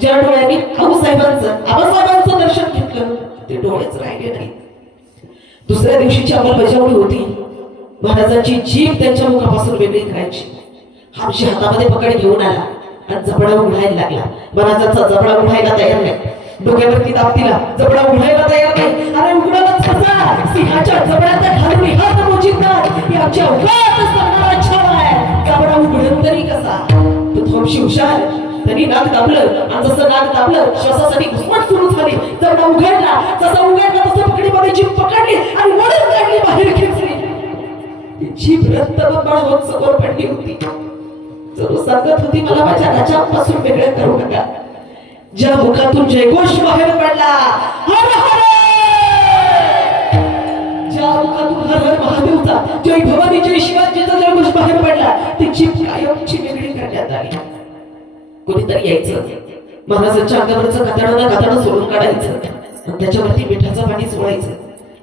ज्या डोळ्यांनी आबासाहेबांचं दर्शन घेतलं, ते डोळेच राहिले नाही. दुसऱ्या दिवशीची अंमलबजावणी होती. महाराजांची जीभ त्यांच्या मुखापासून वेगळी करायची. हामशी हातामध्ये पकड घेऊन आला आणि जबडा उघडायला लागला. महाराजांचा जबडा उघडायला तयार नाही, डोक्यावरती दाब दिला, जबडा उघडायला तयार नाही. अरे उघडलंच कसा? सिंहाच्या जबड्याचा घालून हात मोजितात, याच्या उगाच सांगणारा छावा आहे. जबडा उघडून तरी कसा? तो थोडशी हुशार, त्यांनी नाक दाबलं आणि जसं नाक दाबलं श्वासासाठी घुसमट सुरू झाली. जबडा उघडला, जसा उघडला तसं पकडीमध्ये जीभ पकडली आणि वळून काढली, बाहेर खेचली. जीभ रक्तबंबाळ होत समोर पडली होती. जणू सांगत होती मला माझ्या राजापासून वेगळं करू नका. ज्या मुखातून जयघोष बाहेर पडला, हर हर, ज्या मुखातून हर हर महादेवचा, जय भवानी जय शिवाजीचा जयघोष बाहेर पडला, ती जीभ कायमची वेगळी करण्यात आली. कोणीतरी यायचं, महाराजांच्या अंगावरचं कातडं सोडून काढायचं आणि त्याच्यावरती मिठाचं पाणी सोडायचं.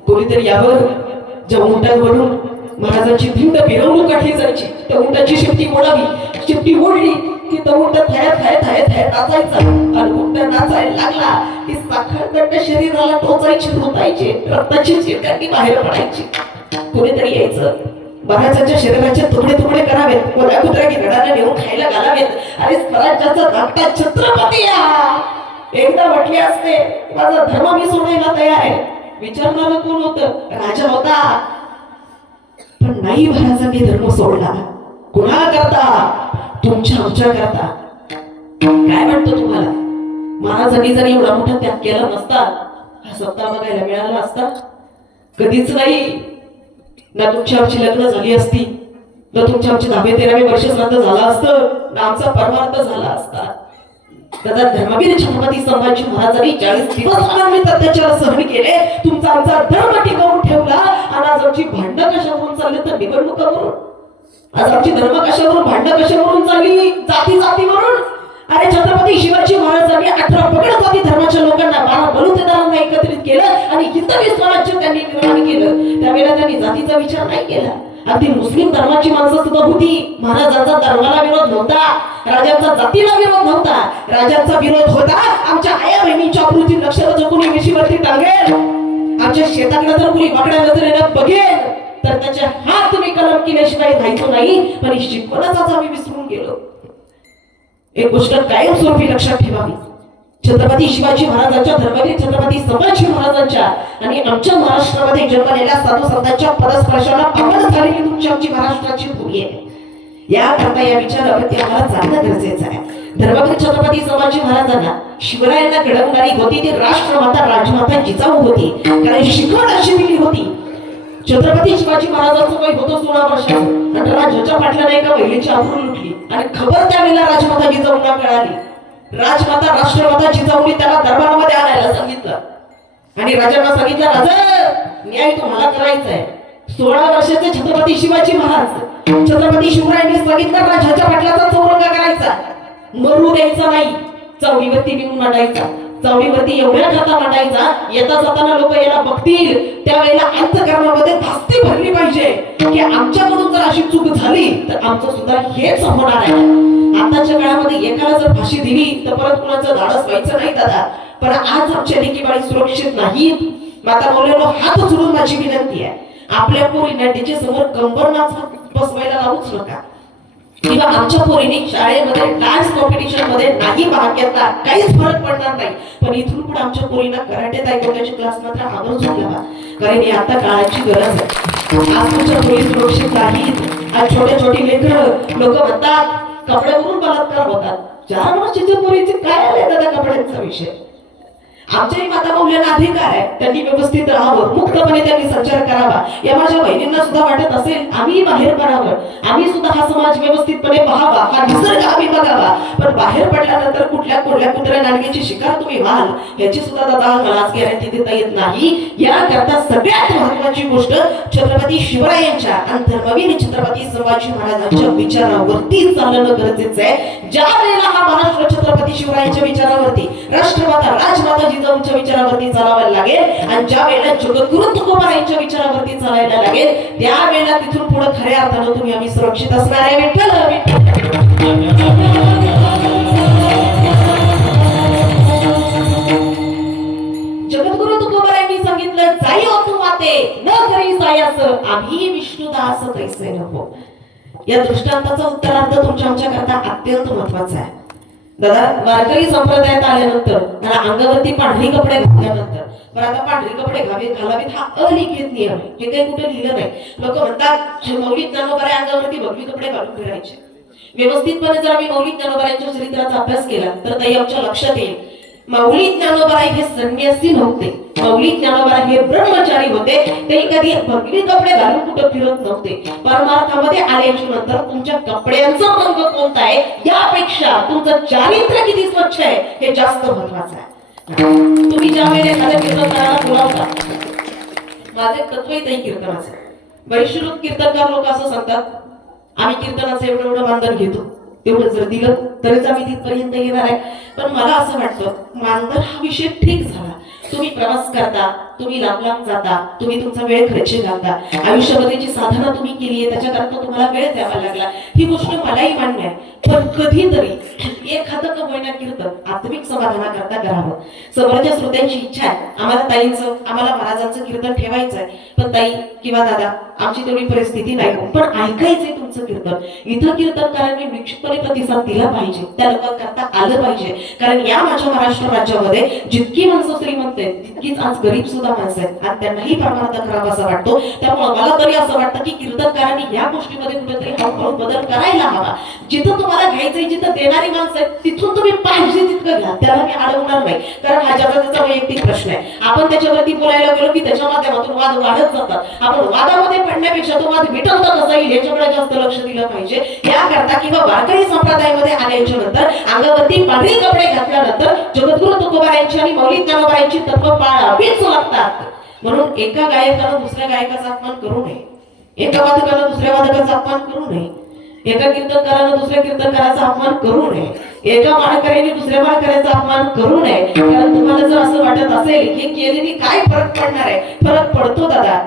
कोणीतरी यावर, ज्या उंटांवरून महाराजांची भिंड मिरवणूक काढली जायची, त्या उंटाची शिट्टी ओढावी. शिट्टी ओढली की तो उंट थाय नाचायचा आणि उंट नाचायला लागला की साखरदंड शरीराला टोचायची, धोतायची, रक्ताची चिरकांडी बाहेर पडायची. कोणीतरी यायचं, महाराजांच्या शरीराचे तुकडे तुकडे करावेत, कोण्या कुत्र्या गिरडाला नेऊन खायला घालावेत. अरे स्वराज्याचा धाकटा छत्रपती या एकदा म्हटले असते माझा धर्म मी सोडायला तयार आहे, विचारणारं कोण होतं? राजा होता. पण नाही, महाराजांनी धर्म सोडला. कुणा करता? तुमच्या आमच्या करता. काय वाटतं तुम्हाला? महाराजांनी जर एवढा मोठा त्याग केला नसता, हा सत्ता बघायला मिळाला असता? कधीच नाही. ना तुमची आमची लग्न झाली असती, ना तुमच्या आमची 10-13 वर्ष श्राद्ध झालं असतं, ना आमचा परमार्थ झाला असता. दादा धर्मवीर छत्रपती संभाजी महाराजांनी 40 दिवस अनन्वित अत्याचार सहन केले, तुमचा आमचा धर्म टिकवून ठेवला. आणि आज आमची भांडणं कशावरून चालली? तर निवडणुकावरून. आज आमची धर्म कशावरून, भांडणं कशावरून चालली? जातीवरून. अरे छत्रपती शिवाजी महाराजांनी 18 पगड जाती धर्माच्या लोकांना 12 बलुतेदारांना एकत्रित केलं आणि हिंदवी स्वराज्य त्यांनी निर्माण केलं. त्यावेळेला त्यांनी जातीचा विचार नाही केला. अगदी मुस्लिम धर्माची माणसं सुद्धा होती. महाराजांचा धर्माला विरोध नव्हता, राजांचा जातीला विरोध नव्हता. राजांचा विरोध होता आमच्या आया बहिणीच्या आकृती नक्षत्र जो कोणी विशीवरती टांगेल, आमच्या शेताकडे जर कोणी वाकड्या नजरेनं बघेल तर त्याचे हात तुम्ही कलम केल्याशिवाय राहायचो नाही. पण ही शिकवणाचाच आम्ही विसरून गेलो. एक गोष्ट कायमस्वरूपी लक्षात ठेवावी, छत्रपती शिवाजी महाराजांच्या, धर्मवीर छत्रपती संभाजी महाराजांच्या आणि आमच्या महाराष्ट्रामध्ये जन्मलेल्या साधू संतांच्या पदस्पर्शाला पावन झालेली तुमची आमची महाराष्ट्राची भूमी आहे. याकरता या विचारावरती आम्हाला जाणणं गरजेचं आहे. धर्मवीर छत्रपती संभाजी महाराजांना शिवरायांना घडवणारी होती ती राष्ट्रमाता राजमाता जिजाऊ होती. कारण शिकवण अशी दिली होती. छत्रपती शिवाजी महाराजांचं वय होतं 16 वर्षाचं आणि राजाच्या पाटला नाही का वहिलीची आबरू लुटली आणि खबर त्यावेळेला राजमाता जिजाऊंना मिळाली. राजमाता राष्ट्रमाता जिजाऊंनी त्याला दरबारामध्ये आणायला सांगितलं आणि राजांना सांगितलं, राजा न्याय तुम्हाला करायचा आहे. 16 वर्षाचे छत्रपती शिवाजी महाराज, छत्रपती शिवरायांनी सांगितलं राजाच्या पाटलाचा चौरंगा करायचा, मरू द्यायचा नाही, चौकीवरती नेऊन मांडायचा. चवडीवरती एवढ्या कथा मांडायचा, येता जाताना लोक याला बघतील त्यावेळेला अंतःकरणामध्ये धास्ती भरली पाहिजे की आमच्याकडून जर अशी चूक झाली तर आमचं सुद्धा हेच होणार आहे. आताच्या काळामध्ये एकाला जर फाशी दिली तर परत कुणाचं धाडस व्हायचं नाही दादा. पण आज आमच्या लेकीबाळी सुरक्षित नाहीत. माता मौल्यांनो, हात जोडून माझी विनंती आहे, आपल्या पोरींना त्याच्या समोर कंबर नाच बसवायला लावूच नका. किंवा आमच्या पोरीने शाळेमध्ये डान्स कॉम्पिटिशन मध्ये नाही भाग घेतला, काहीच फरक पडणार नाही. पण इथून पुढे आमच्या पोरींना कराटे तायक्वांडोचे क्लास मात्र आवर्जून लावा, कारण ही आता काळाची गरज आहे. आज तुमच्या पोरी सुरक्षित नाहीत. आज छोटे छोटी लेकरं लोक म्हणतात कपड्यावरून बलात्कार होतात. 4 वर्षाच्या पोरीचे काय आले दादा कपड्यांचा विषय? आमच्याही माता मौल्यांना अधिकार आहे, त्यांनी व्यवस्थित राहावं, मुक्तपणे त्यांनी संचार करावा. या माझ्या बहिणींना सुद्धा वाटत असेल आम्ही बाहेर पडावं, आम्ही सुद्धा हा समाज व्यवस्थितपणे पाहावा, हा निसर्ग आम्ही बघावा. पण बाहेर पडल्यानंतर कुठल्या कुत्र्या नाडगेची शिकार तुम्ही व्हाल याची सुद्धा दादा मला आज गॅरंटी देता येत नाही. याकरता सगळ्यात महत्वाची गोष्ट छत्रपती शिवरायांच्या आणि धर्मवीर छत्रपती संभाजी महाराजांच्या विचारावरती चालणं गरजेचं आहे. ज्या वेळेला हा महाराष्ट्र छत्रपती शिवरायांच्या विचारावरती, राष्ट्रमाता राजमाता जिजाऊंच्या विचारावरती चालायला लागेल आणि ज्या वेळेला जगद्गुरु तुकोबारायांच्या विचारावरती चालायला लागेल त्यावेळेला तिथून पुढे खऱ्या अर्थानं तुम्ही आम्ही सुरक्षित असणार आहे. जगद्गुरु तुकोबारायांनी सांगितलं, जाई ओ तू माते न करी सायास, आम्ही विष्णुदास तैसे नको. या दृष्टांताचा उत्तरार्थ तुमच्या आमच्या करता अत्यंत महत्वाचा आहे. दादा, वारकरी संप्रदायात आल्यानंतर मला अंगावरती पांढरी कपडे घातल्यानंतर, पण आता पांढरी कपडे घालावेत हा अलिखित नियम आहे, हे काही कुठे लिहिलं नाही. लोक म्हणतात मौलिक ज्ञानोबाऱ्या अंगावरती भगवी कपडे घालून फिरायचे. व्यवस्थितपणे जर आम्ही मौलिक ज्ञानोबाऱ्यांच्या चरित्राचा अभ्यास केला तर ताई आमच्या लक्षात येईल, मौलिक ज्ञानोबा हे संन्यासी नव्हते, मौलिक ज्ञानोबा हे ब्रह्मचारी होते. ते कधी भगवी कपडे घालून कुठे फिरत नव्हते. परमार्थामध्ये आल्याच्या नंतर तुमच्या कपड्यांचा रंग कोणता आहे यापेक्षा तुमचं चारित्र्य किती स्वच्छ आहे हे जास्त महत्वाचं आहे. तुम्ही ज्या वेळेला एखाद्या कीर्तनकाराला बोलावता, माझे तत्वही ताई कीर्तनाचं, वैश्विक कीर्तनकार लोक असं सांगतात आम्ही कीर्तनाचं एवढं मानधन घेतो, एवढं जर दिलं तरीच आम्ही तिथपर्यंत येणार आहे. पण मला असं वाटतं मानधन हा विषय ठीक झाला, तुम्ही प्रवास करता, तुम्ही लांब लांब जाता, तुम्ही तुमचा वेळ खर्ची घालता, आयुष्यामध्ये जी साधना तुम्ही केली आहे त्याच्याकरता तुम्हाला वेळ द्यावा लागला, ही गोष्ट मलाही मान्य आहे. पण कधीतरी एखादं कमवण्यात कीर्तन आत्मिक समाधानाकरता करावं. समोरच्या श्रोत्यांची इच्छा आहे आम्हाला ताईंचं, आम्हाला महाराजांचं कीर्तन ठेवायचं आहे, पण ताई किंवा दादा आमची तेवढी परिस्थिती नाही, पण ऐकायचंय तुमचं कीर्तन. इथं कीर्तनकारांनी निश्चितपणे प्रतिसाद दिला पाहिजे, त्या लोकांकरता आलं पाहिजे. कारण या माझ्या महाराष्ट्र राज्यामध्ये जितकी माणसं श्रीमंत आहेत तितकीच आज गरीब सुद्धा माणसं आहेत आणि त्यांनाही परमार्थ करावा असं वाटतो. त्यामुळे मला तरी असं वाटतं की कीर्तनकारांनी या गोष्टीमध्ये कुठेतरी हळूहळू बदल करायला हवा. जिथं तुम्हाला घ्यायचंय, जिथं देणारी माणसं आहेत तिथून तुम्ही पाहिजे तितकं घ्या, त्याला मी अडवणार नाही. कारण हा जगाचा वैयक्तिक प्रश्न आहे. आपण त्याच्यावरती बोलायला गेलो की त्याच्या माध्यमातून वाद वाढत जातात. आपण वादामध्ये पडण्यापेक्षा तो वाद मिटवता कसा येईल याच्याकडे जास्त लक्ष दिलं पाहिजे. याकरता किंवा वारकरी संप्रदायामध्ये आल्याच्या नंतर अंगावरती पांढरी कपडे घातल्यानंतर जगद्गुरु तुकोबारायांची आणि मौलिक ज्ञानोबारायांची तत्व पाळावीच लागतात. म्हणून एका गायकानं दुसऱ्या गायकाचा अपमान करू नये, एका वादकानं दुसऱ्या वादकाचा अपमान करू नये, एका कीर्तनकारानं दुसऱ्या कीर्तनकाराचा अपमान करू नये, एका माळकऱ्याने दुसऱ्या माळकऱ्याचा अपमान करू नये. कारण तुम्हाला जर असं वाटत असेल हे केल्याने काय फरक पडणार आहे, फरक पडतो दादा.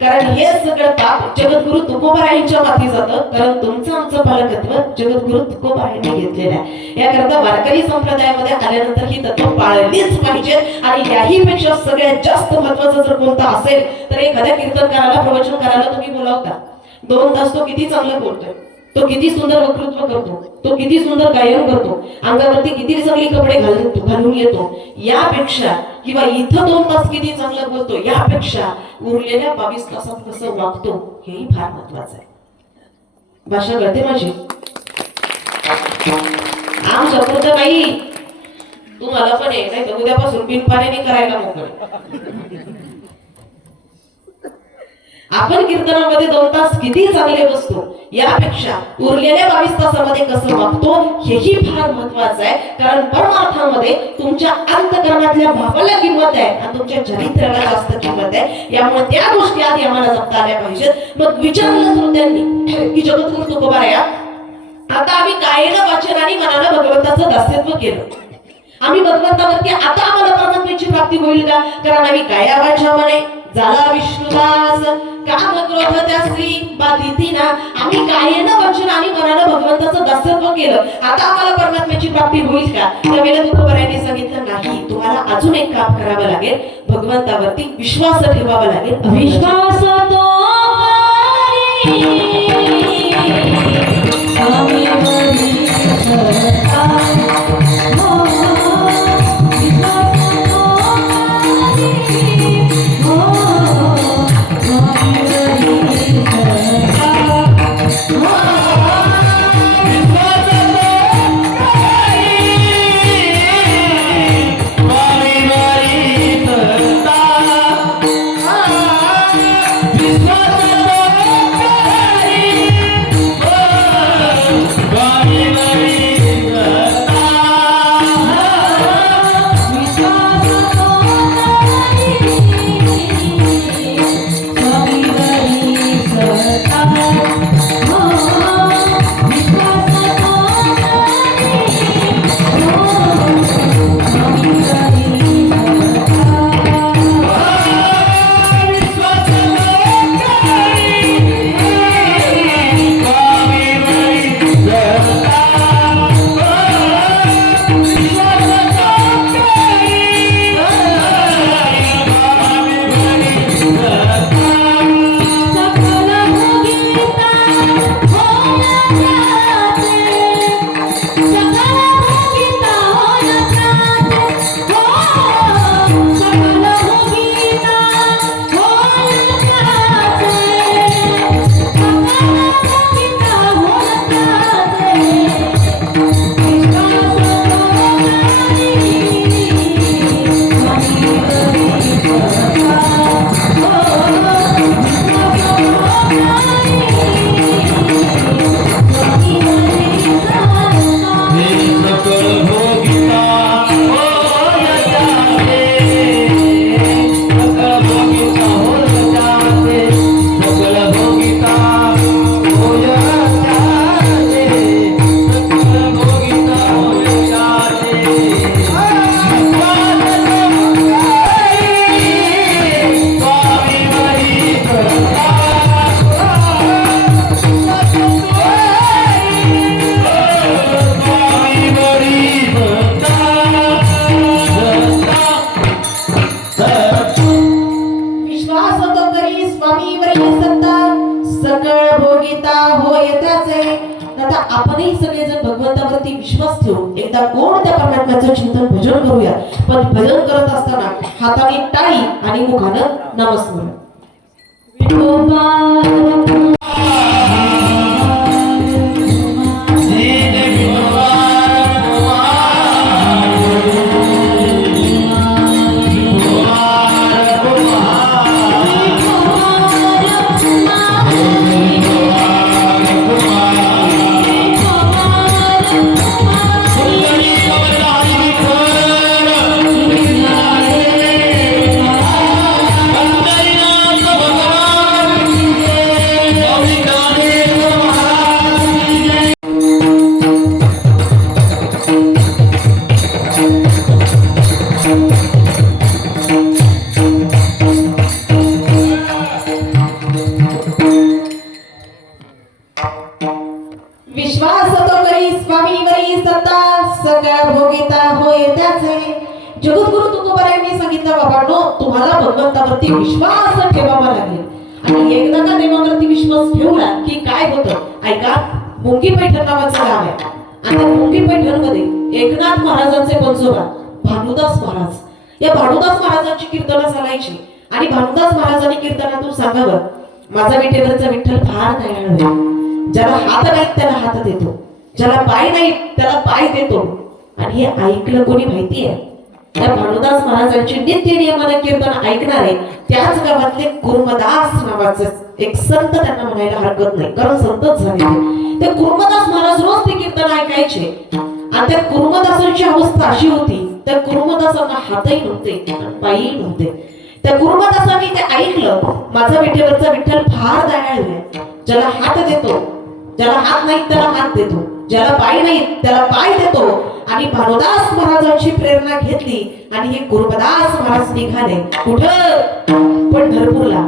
कारण हे सगळं पाप जगद्गुरु तुकोबारायांच्या माथी जातं. कारण तुमचं आमचं पालकत्व जगद्गुरु तुकोबारायांनी घेतलेलं आहे. याकरता वारकरी संप्रदायामध्ये आल्यानंतर ही तत्व पाळलीच पाहिजेत. आणि याहीपेक्षा सगळ्यात जास्त महत्वाचं जर कोणतं असेल तर एखाद्या कीर्तनकाराला, प्रवचनकाराला तुम्ही बोलावता, 2 तास तो किती चांगलं बोलतोय, तो किती सुंदर वक्तृत्व करतो, तो किती सुंदर गायन करतो, अंगावरती किती चांगली कपडे घालून येतो, यापेक्षा किंवा इथं 2 तास किती चांगलं बोलतो यापेक्षा उरलेल्या 22 तासात कसं वागतो हेही फार महत्वाचं आहे. भाषा कळते माझी? आमच्या पुरतं बाई तुम्हाला पण आहे, नाही तर उद्यापासून बिन पाण्याने करायला मोकळे. आपण कीर्तनामध्ये 2 तास किती चांगले बसतो यापेक्षा उरलेल्या 22 तासामध्ये कसं वागतो हेही फार महत्वाचं आहे. कारण परमार्थामध्ये तुमच्या अंतःकरणातल्या भावाला किंमत आहे आणि तुमच्या चरित्राला जास्त किंमत आहे. यामुळे त्या गोष्टी आधी आम्हाला जपता आल्या पाहिजेत. मग विचारलं श्रोत्यांनी की जगद्गुरु तुकोबाराया, आता आम्ही कायेनं वाचनाने मनानं भगवंताचं दास्यत्व केलं, आम्ही भगवंतावरती आता आम्हाला परमात्म्याची प्राप्ती होईल का? कारण आम्ही गायावाच्या म्हणे झाला विष्णुदास काम क्रोध त्या श्री बाधितीना. आम्ही कायेनं वचन आणि मनानं भगवंताचं दासत्व केलं, आता आम्हाला परमात्म्याची प्राप्ती होईल का? त्यावेळेला तुकोबारायांनी सांगितलं नाही, तुम्हाला अजून एक काम करावं लागेल, भगवंतावरती विश्वास ठेवावा लागेल. विश्वास तो आपणही सगळेजण भगवंतावरती विश्वास ठेवून एकदा कोण त्या परमात्म्याचं चिंतन भजन करूया. पण भजन करत असताना हाताने टाळी आणि मुखानं नामस्मरण. विश्वास तो करी स्वामीवरी सत्ता सगळ्या भोगिता होय त्याचे. जगद्गुरु तुकोबारायांनी सांगितलं, बाबांनो तुम्हाला भगवंतावरती विश्वास ठेवावा लागेल. आणि एकदा का देवावरती विश्वास ठेवला की काय होतं ऐका. मुंगी पैठण नावाचं गाव आहे आणि त्या मुंगी पैठण मध्ये एकनाथ महाराजांचे पंजोबा भानुदास महाराज, या भानुदास महाराजांची कीर्तनं चालायची. आणि भानुदास महाराजांनी कीर्तनातून सांगावं, माझा विठेवरचा विठ्ठल फार दयाळू आहे. ज्याला हात नाहीत त्याला हात देतो, ज्याला पाय नाहीत त्याला पाय देतो. आणि हे ऐकलं कोणी माहितीये? त्या भानुदास महाराजांची नित्य नियमानं कीर्तन ऐकणारे त्याच गावातले कुर्मदास नावाचे एक संत, त्यांना म्हणायला हरकत नाही कारण संतच झाले ते. कुर्मदास महाराज रोज ते कीर्तन ऐकायचे. आणि त्या कुर्मदासांची अवस्था अशी होती, त्या कुर्मदासांना हातही नव्हते पायही नव्हते. त्या कुर्मदासांनी ते ऐकलं, माझा विठेवरचा विठ्ठल फार दयाळू आहे, ज्याला हात देतो ज्याला हात नाही त्याला हात देतो, ज्याला पाय नाही त्याला पाय देतो. आणि भानुदास महाराजांची प्रेरणा घेतली आणि हे गुरुदास महाराज निघाले कुठं? पंढरपूरला.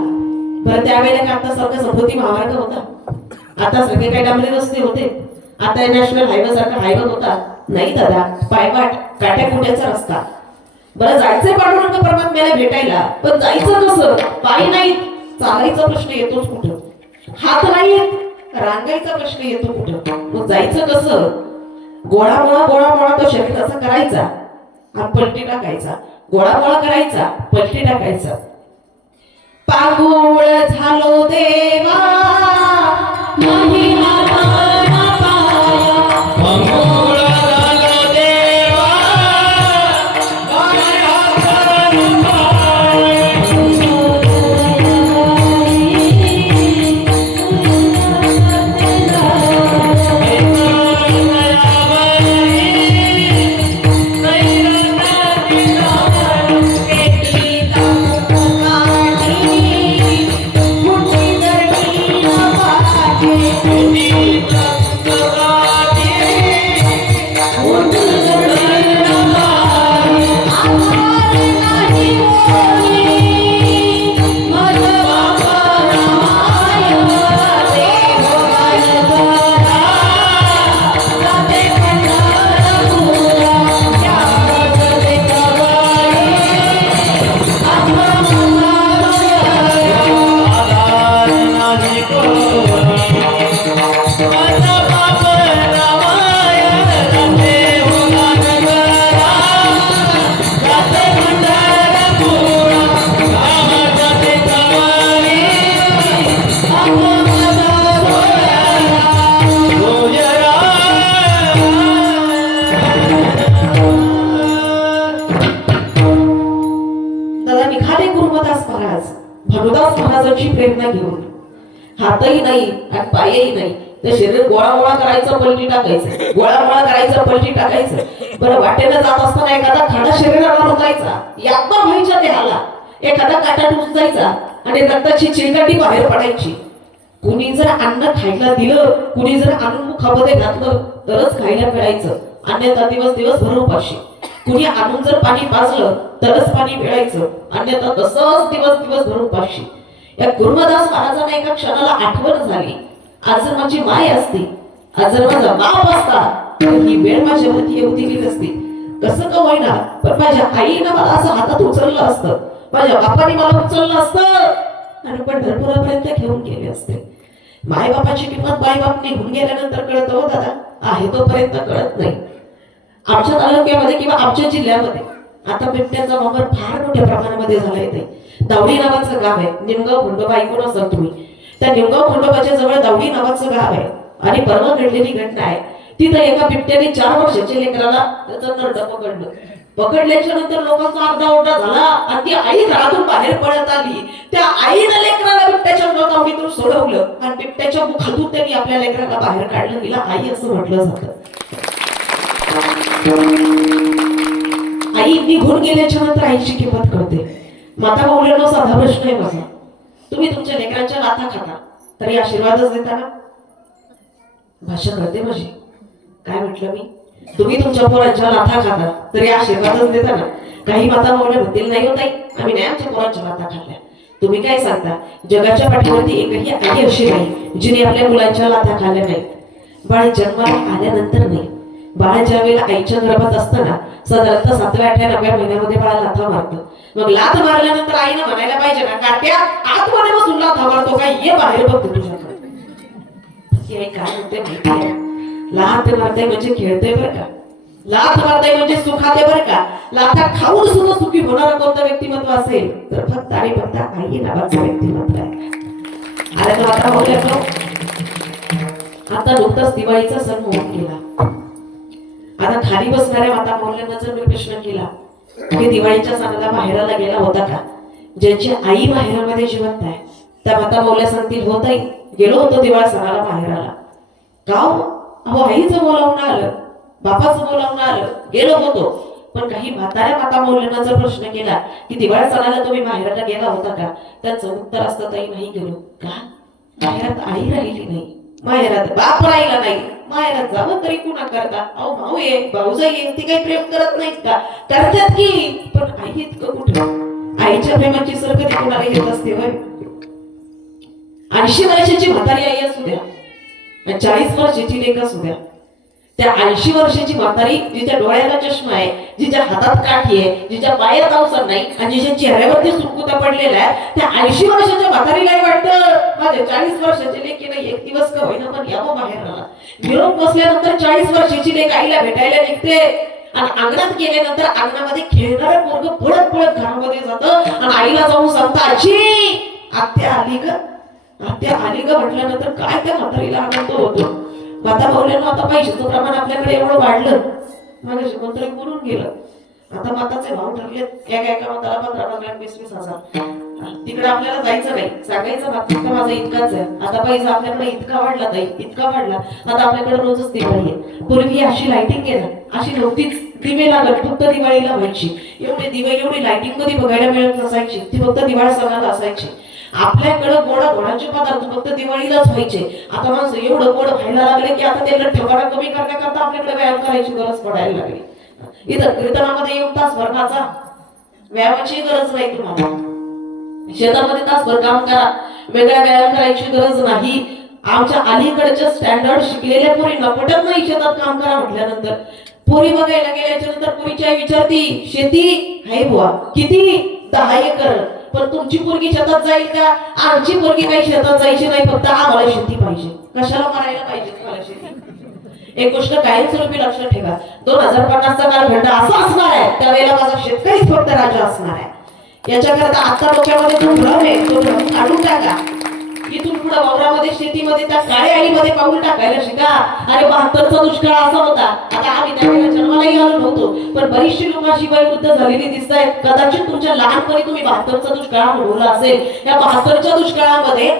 बरं त्यावेळेला का आता सारखं सभोवती महामार्ग होता? आता सगळे काही डांबरे रस्ते होते? आता नॅशनल हायवे सारखा हायवे होता? नाही दादा, पायवाट काट्याकुट्याचा रस्ता. बरं जायचंय पांडुरंग परमात्म्याला भेटायला, पण जायचं कसं? पाय नाही, चालायचा प्रश्न येतोच कुठं? हात नाही, रांगायचा प्रश्न येतो कुठं? मग जायचं कसं? गोळा तो शरीराचा करायचा आणि पलटी टाकायचा, गोळा करायचा, पलटी टाकायचा. पागोळ झालो देवा नाही हात ना पाया, मंगळ झालो देवा नाही हात ना पाय. दादा निघाले गुरुदास महाराज भानुदास महाराजांची प्रेरणा घेऊन. हातही नाही आणि पायही नाही, ते शरीर गोळा करायचं, पलटी टाकायचं, गोळा करायचं, पलटी टाकायचं. बरं वाटेनं जात असताना एखादा खडा शरीराला रुजायचा, यातना व्हायच्या देहाला एखादा काटा रुजायचा आणि रक्ताची चिलकाटी बाहेर पडायची. कुणी जर अन्न खायला दिलं, कुणी जर आणून मुखामध्ये घातलं तरच खायला मिळायचं, अन्यथा दिवसभर उपाशी. कुणी आणून जर पाणी पाजलं तरच पाणी मिळायचं, अन्यथा तसंच दिवसभर उपाशी. या गुरुदास महाराजांना एका क्षणाला आठवण झाली, आज जर माझी माय असती, आज जर माझा बाप असता, तर ही वेळ माझ्यावरती येऊ दिली नसती. कसं का होईना, पण माझ्या आईनं मला असं हातात उचललं असतं, माझ्या बापाने मला उचललं असतं आणि पंढरपुरापर्यंत घेऊन गेले असते. माय बापाची किंमत माय बाप निघून गेल्यानंतर कळत हो दादा, आहे तोपर्यंत कळत नाही. आमच्या तालुक्यामध्ये किंवा आमच्या जिल्ह्यामध्ये आता बिबट्याचा वापर फार मोठ्या प्रमाणामध्ये झालाय. ते दावडी नावाचं गाव आहे, निमगाव खंडोबा ऐकून असाल तुम्ही. त्या निमगाव खंडोबाच्या जवळ दावडी नावाचं गाव आहे आणि परवा घडलेली घटना आहे. तिथं एका बिबट्याने 4 वर्षाच्या लेकराला त्याचं नरड पकडल्याच्या नंतर लोकांचा अर्धा झाला आणि ती आई घरातून बाहेर पडत आली. त्या आईनं लेकराला बिबट्याच्या दावडीतून सोडवलं आणि बिबट्याच्या मुखातून त्यांनी आपल्या लेकराला बाहेर काढलं. तिला आई असं म्हटलं जातं. आई निघून गेल्याच्या नंतर आईची किंमत कळते. माता माऊलींना साधा प्रश्न आहे माझा, तुम्ही तुमच्या लेकरांच्या लाथा खाता तरी आशीर्वादच देता ना? भाषा कळते माझी, काय म्हटलं मी? तुम्ही तुमच्या पोरांच्या लाथा खाता तरी आशीर्वादच देता ना? काही माता माऊली म्हणतील नाही होत, आम्ही नाही आमच्या पोरांच्या लाथा खाल्ल्या. तुम्ही काय सांगता? जगाच्या पाठीवरती एकही आई अशी नाही जिने आपल्या मुलांच्या लाथा खाल्ल्या नाही. बाळ जन्माला आल्यानंतर नाही, बाळ ज्या वेळेला आईच्या गर्भात असताना साधारणतः 7व्या 8व्या 9व्या महिन्यामध्ये बाळा लाथा मारतं. मग लाथ मारल्यानंतर आईनं म्हणायला पाहिजे ना, काट्या आतमध्ये बसून लाथा मारतो काय, ये बाहेर बघतो तुझ्याकडे. ती आई काय म्हणते माहिती आहे? लाथ मारते म्हणजे खेळते बरं का, लाथ मारते म्हणजे सुखाते बरं का. लाथा खाऊन सुद्धा सुखी होणारा कोणतं व्यक्तिमत्व असेल तर फक्त आणि फक्त आई नावाचं व्यक्तिमत्व आहे. अरे आता बोलल्या आता नुकताच दिवाळीचा सण होऊन गेला. आता खाली बसणाऱ्या माता माऊल्यांना जर मी प्रश्न केला की दिवाळीच्या सणाला माहेराला गेला होता का? ज्यांची आई माहेरामध्ये जिवंत आहे त्या माता माऊल्या सांगतील हो ताई, गेलो होतो दिवाळी सणाला माहेराला. का अहो आईचं बोलावणं आलं, बापाचं बोलावणं आलं, गेलो होतो. पण काही म्हाताऱ्या माता माऊल्यांना जर प्रश्न केला की दिवाळी सणाला तुम्ही माहेराला गेला होता का, त्यांचं उत्तर असतं ताई नाही गेलो. का? माहेरात आई राहिली नाही, माहेरात बाप राहिला नाही, माहेरात जावं तरी कुणा करता? अहो भाऊ ये भाऊजाई ये, ती काही प्रेम करत नाहीत का? करतात की, पण आई इतकं कुठं? आईच्या प्रेमाची सर कधी कुणाला येत असते होय? 80 वर्षाची म्हातारी आई असू द्या, 40 वर्षाची लेक असू द्या, त्या 80 वर्षाची म्हातारी जिच्या डोळ्याला चष्मा आहे, जिच्या हातात काठी आहे, जिच्या पायात अवसर नाही आणि जिच्या चेहऱ्यावरती सुरकुत्या पडलेल्या आहे, त्या 80 वर्षाच्या म्हातारीलाही वाटतं माझ्या 40 वर्षाची लेकीनं एक दिवस का होईना पण यावं माहेराला. निरोप बसल्यानंतर 40 वर्षाची लेक आईला भेटायला निघते आणि अंगणात गेल्यानंतर अंगणामध्ये खेळणारं पोरग पळत पळत घरामध्ये जातं आणि आईला जाऊन सांगतं, आजी आत्या आली ग, आत्या आली ग म्हटल्यानंतर काय त्या म्हातारीला आनंद होतो. माता भाऊल्यानं आता पैशाचं प्रमाण आपल्याकडे एवढं वाढलं, मागे कोणतरी बोलून गेलं, आता माताचे भाव ठरले एका माताला 15,000 20,000 तिकडे आपल्याला जायचं नाही, सांगायचं माता माझा इतकाच आहे, आता पैसा आपल्याकडे इतका वाढला ताई, इतका वाढला, आता आपल्याकडे रोजच दिवाळी आहे. पूर्वी अशी लाइटिंग आहे ना, अशी नव्हतीच, दिवे लागत फक्त दिवाळीला व्हायची, एवढे दिवे एवढी लाइटिंग मध्ये बघायला मिळत नसायची, ती फक्त दिवाळी सणाला असायची. आपल्याकडं गोडाचे पदार्थ फक्त दिवाळीलाच व्हायचे. आता माणसं एवढं गोड व्हायला लागले की आता त्याला ठेवाडा कमी करण्याकरता आपल्याकडे व्यायाम करायची गरज पडायला लागली. इथं कीर्तनामध्ये 1 तास वर्गाचा व्यायामाची गरज नाही तुम्हाला, शेतामध्ये तासभर काम करा, वेगळा व्यायाम करायची गरज नाही. आमच्या अलीकडच्या स्टँडर्ड शिकलेल्या पोरींना पटत नाही शेतात काम करा म्हटल्यानंतर. पोरी बघायला गेल्याच्या नंतर पोरीची आई विचारती, शेती आहे बुवा किती? 10 एकर. पण तुमची पोरगी शेतात जाईल का? आमची पोरगी काही शेतात जायची नाही, फक्त आम्हाला शेती पाहिजे. कशाला मारायला पाहिजे तुम्हाला शेती? एक गोष्ट कायमस्वरूपी लक्षात ठेवा, 2050चा कालखंड असा असणार आहे, त्यावेळेला माझा शेतकरीच फक्त राजा असणार आहे. याच्याकरता आता डोक्यामध्ये जो भ्रम आहे तो भ्रम काढून टाका. इथून पुढे वावरामध्ये शेतीमध्ये त्या काळ्या आईमध्ये पाऊल टाकायला शिका. अरे 72चा दुष्काळ असा होता, आता आम्ही त्यावेळेला जन्मालाही आलो नव्हतो, पण बरीचशी लोक अशी वयोवृद्ध झालेली दिसत आहेत. कदाचित तुमच्या लहानपणी तुम्ही 72चा दुष्काळ अनुभवला असेल. या 72च्या दुष्काळामध्ये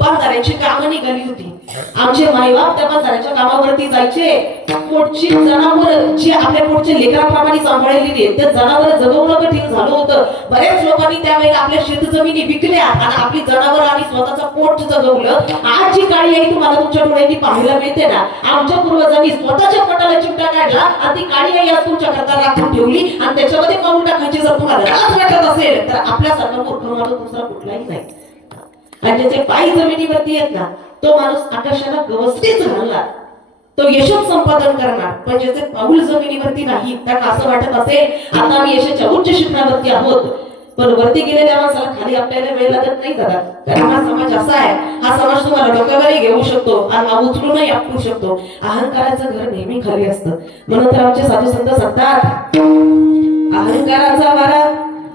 बांधाऱ्याची कामं निघाली होती. आमचे माईबाप त्या बांधाऱ्याच्या कामावरती जायचे. पोटची जनावर जी आपल्या पोटच्या लेकराप्रमाणे सांभाळलेली आहेत, त्या जनावर जगवणं कठीण झालं होतं. बऱ्याच लोकांनी त्यावेळेला आपल्या शेतजमिनी विकल्या आणि आपली जनावर आणि स्वतःचं पोट जगवलं. आज जी काळी आई तुम्हाला तुमच्या डोळ्यांनी पाहायला मिळते ना, आमच्या पूर्वजांनी स्वतःच्या पोटाला चिमटा काढला आणि ती काळी आई आज तुमच्या करता राखून ठेवली आणि त्याच्यामध्ये पाऊल टाकायची जर तुम्हाला लाज वाटत असेल तर आपल्यासारखा मूर्ख माणूस दुसरा कुठलाही नाही. आणि ज्याचे पाय जमिनीवरती आहेत ना, तो माणूस आकाशाला गवसणीच घालणार, तो यशच संपादन करणार. पण ज्याचे पाऊल जमिनीवरती नाही, त्यांना असं वाटत असेल आता आम्ही यशाच्या उच्च शिखरावरती आहोत, पण वरती गेलेल्या माणसाला खाली आपल्याला वेळ लागत नाही दादा. कारण हा समाज असा आहे, हा समाज तुम्हाला डोक्यावरही घेऊ शकतो आणि हा उचलूनही आपटू शकतो. अहंकाराचं घर नेहमी खाली असतं. म्हणून तर आमचे साधू संत सांगतात, अहंकाराचा वारा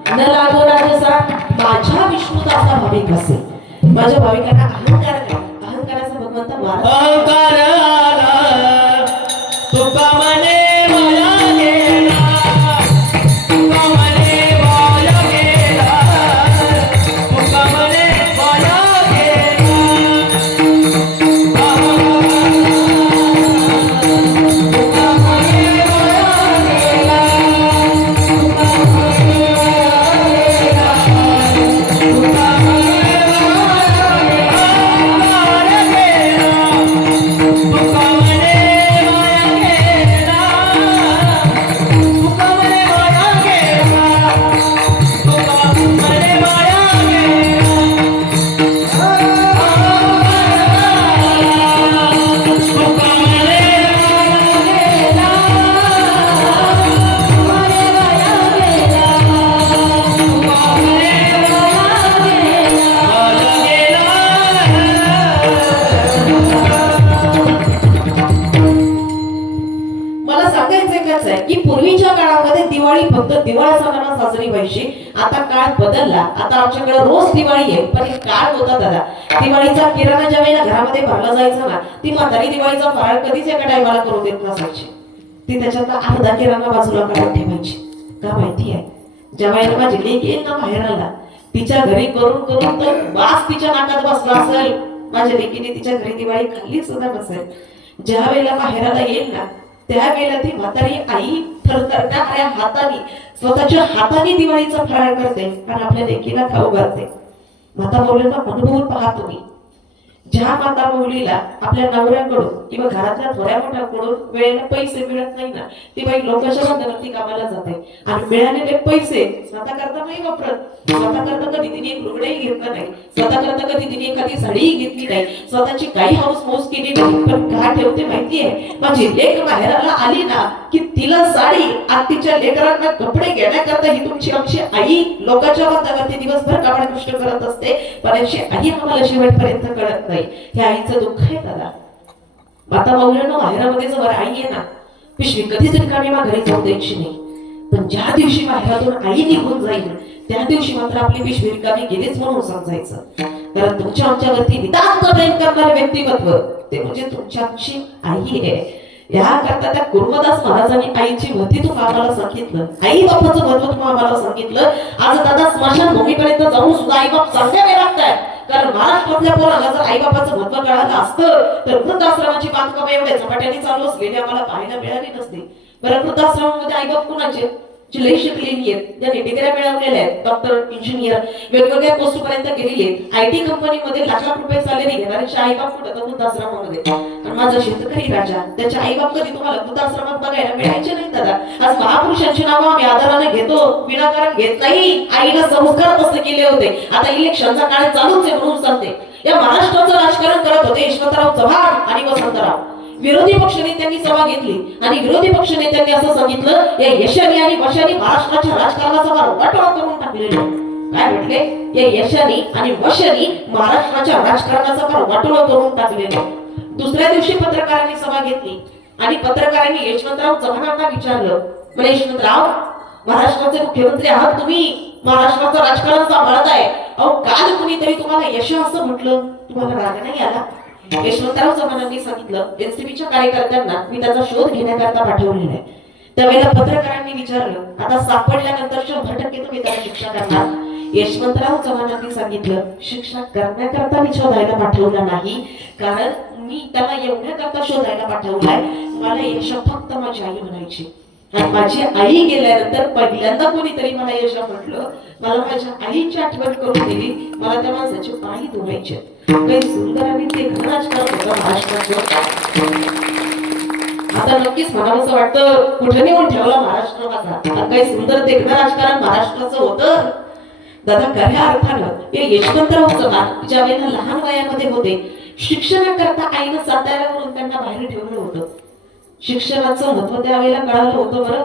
न लागो राजसा, माझ्या विष्णुदासा भाविक असे. माझ्या भाविकांना अहंकार काय? अहंकाराचा भगवंता मारा. अहंकार आला तुका म्हणे माया गेला, तुका म्हणे माया गेला, तुका म्हणे माया गेला. तुका म्हणे माया गेला, तुका म्हणे की पूर्वीच्या काळामध्ये दिवाळी फक्त दिवाळी सणाला साजरी व्हायची. आता काळ बदलला, आता आमच्याकडे रोज दिवाळी आहे. पण एक काळ होता दादा, दिवाळीचा किराणा ज्या वेळेला घरामध्ये भरला जायचा ना, ती म्हातारी दिवाळीचा फराळ कधीच एका टायमाला करून देत नसायची. ती त्याच्यातला अर्धा किराणा बाजूला काढून ठेवायची. का माहिती आहे, ज्या वेळेला माझी लेक येईल ना बाहेरला, तिच्या घरी करून करून तर वास तिच्या नाकात बसला असेल. माझ्या लेकीने तिच्या घरी दिवाळी खाल्ली सुद्धा नसेल. ज्या वेळेला बाहेरला येईल ना, त्यावेळेला ती म्हातारी आई थरथरणाऱ्या हाताने, स्वतःच्या हाताने दिवाळीचा फराळ करते आणि आपल्या लेकीला खाऊ घालते. माता बोलले ना, अनुभवून पहा तुम्ही, ज्या माता मुलीला आपल्या नवऱ्याकडून किंवा घरातल्या थोड्या मोठ्याकडून वेळेला पैसे मिळत नाही ना, ती बाई लोकांच्या मदतीवरती कामाला जाते आणि मिळालेले पैसे स्वतः करता नाही वापरत. स्वतः करता कधी तिने एक रुपयाही घेतला नाही, स्वतः करता कधी तिने एखादी साडीही घेतली नाही, स्वतःची काही हाऊस मौज केली नाही. पण का ठेवते माहितीये, माझी लेक माहेराला आली ना की तिला साडी आणि तिच्या लेकरांना कपडे घेण्याकरता ही तुमची आमची आई लोकांच्या मदतीवरती दिवसभर कामाला कष्ट करत असते. पण अशी आई आम्हाला शेवटपर्यंत कळत नाही. हे आईचं दुःख आहे दादा. माता मौलाना माहेरामध्ये जवळ आई आहे ना, पिशवी कधीच रिकामी घरी जाऊ द्यायची नाही. पण ज्या दिवशी माहेरातून आई निघून जाईल त्या दिवशी मात्र आपली पिशवी रिकामी गेलीच म्हणून समजायचं. कारण तुमच्या आमच्यावरती नितांत प्रेम करणारे व्यक्तिमत्व ते म्हणजे तुमची आमची आई आहे. या करता त्या गुरुदास महाराजांनी आईची महती तुम्हाला आम्हाला सांगितलं, आई बापाचं महत्व तुम्हाला आम्हाला सांगितलं. आज दादा स्मशान भूमीपर्यंत जाऊन सुद्धा आई बाप सांगावे लागतात. कारण महाराष्ट्रातल्या पोराला जर आई बापाचं महत्व कळालं असतं तर वृद्धाश्रमाची बांधकामं एवढ्या झपाट्याने चालू असलेली आम्हाला पाहायला मिळाली नसते. बरं, वृद्धाश्रमामध्ये आई बाप कुणाचे जी लई शिकलेली आहेत, ज्यांनी डिग्र्या मिळवलेल्या आहेत, डॉक्टर, इंजिनियर, वेगवेगळ्या पोस्ट पर्यंत गेलेली आहेत, IT कंपनीमध्ये लाख लाख रुपये सॅलरी घेणारे आई बाप कुठं तर वृद्धाश्रमामध्ये. आणि माझा शेतकरी राजा त्याचे आई बाप कधी तुम्हाला वृद्धाश्रमात बघायला मिळायचे नाही दादा. आज महापुरुषांची नावं आम्ही आदराने घेतो, विनाकारण घेत नाही. आईला संस्कार तसे केले होते. आता इलेक्शनचा काळ चालूच आहे म्हणून सांगते. या महाराष्ट्राचं राजकारण करत होते यशवंतराव चव्हाण आणि वसंतराव. विरोधी पक्षनेत्यांनी सभा घेतली आणि विरोधी पक्षनेत्यांनी असं सांगितलं, या यशाने आणि वशाने महाराष्ट्राच्या राजकारणाचा वाटोळा करून टाकलेला. काय म्हटले, या यशाने आणि वशाने महाराष्ट्राच्या राजकारणाचा वाटोळा करून टाकलेला. दुसऱ्या दिवशी पत्रकारांनी सभा घेतली आणि पत्रकारांनी यशवंतराव चव्हाणांना विचारलं, म्हणजे यशवंतराव, महाराष्ट्राचे मुख्यमंत्री आहात तुम्ही, महाराष्ट्राचं राजकारण सांभाळत आहे, अहो काल कुणीतरी तुम्हाला यश असं म्हटलं, तुम्हाला राग नाही आला? यशवंतराव चव्हाणांनी सांगितलं, एनसीपीच्या कार्यकर्त्यांना मी त्याचा शोध घेण्याकरता पाठवलेला आहे. त्यावेळेला पत्रकारांनी विचारलं, आता सापडल्यानंतर 100% तुम्ही त्याला शिक्षा करणार? यशवंतराव चव्हाणांनी सांगितलं, शिक्षा करण्याकरता मी शोधायला पाठवला नाही, कारण मी त्याला एवढ्याकरता शोधायला पाठवलाय, मला यश फक्त माझी आई म्हणायची. आणि माझी आई गेल्यानंतर पहिल्यांदा कोणीतरी मला यश म्हटलं, मला माझ्या आईची आठवण करून दिली, मला त्या माणसाचे पाय धुवायचे. काही सुंदर आणि ते राजकारण होतं महाराष्ट्राचं. आता नक्कीच म्हणावंसं वाटतं, कुठे नेऊन ठेवला महाराष्ट्र माझा. काही सुंदर देखणं राजकारण महाराष्ट्राचं होतं दादा. खऱ्या अर्थानं हे यशवंतराव चव्हाण ज्या वेळेला लहान वयामध्ये होते, शिक्षणाकरता आईनं साताऱ्यावरून त्यांना बाहेर ठेवलं होतं. शिक्षणाचं महत्व त्यावेळेला कळालं होतं. बरं,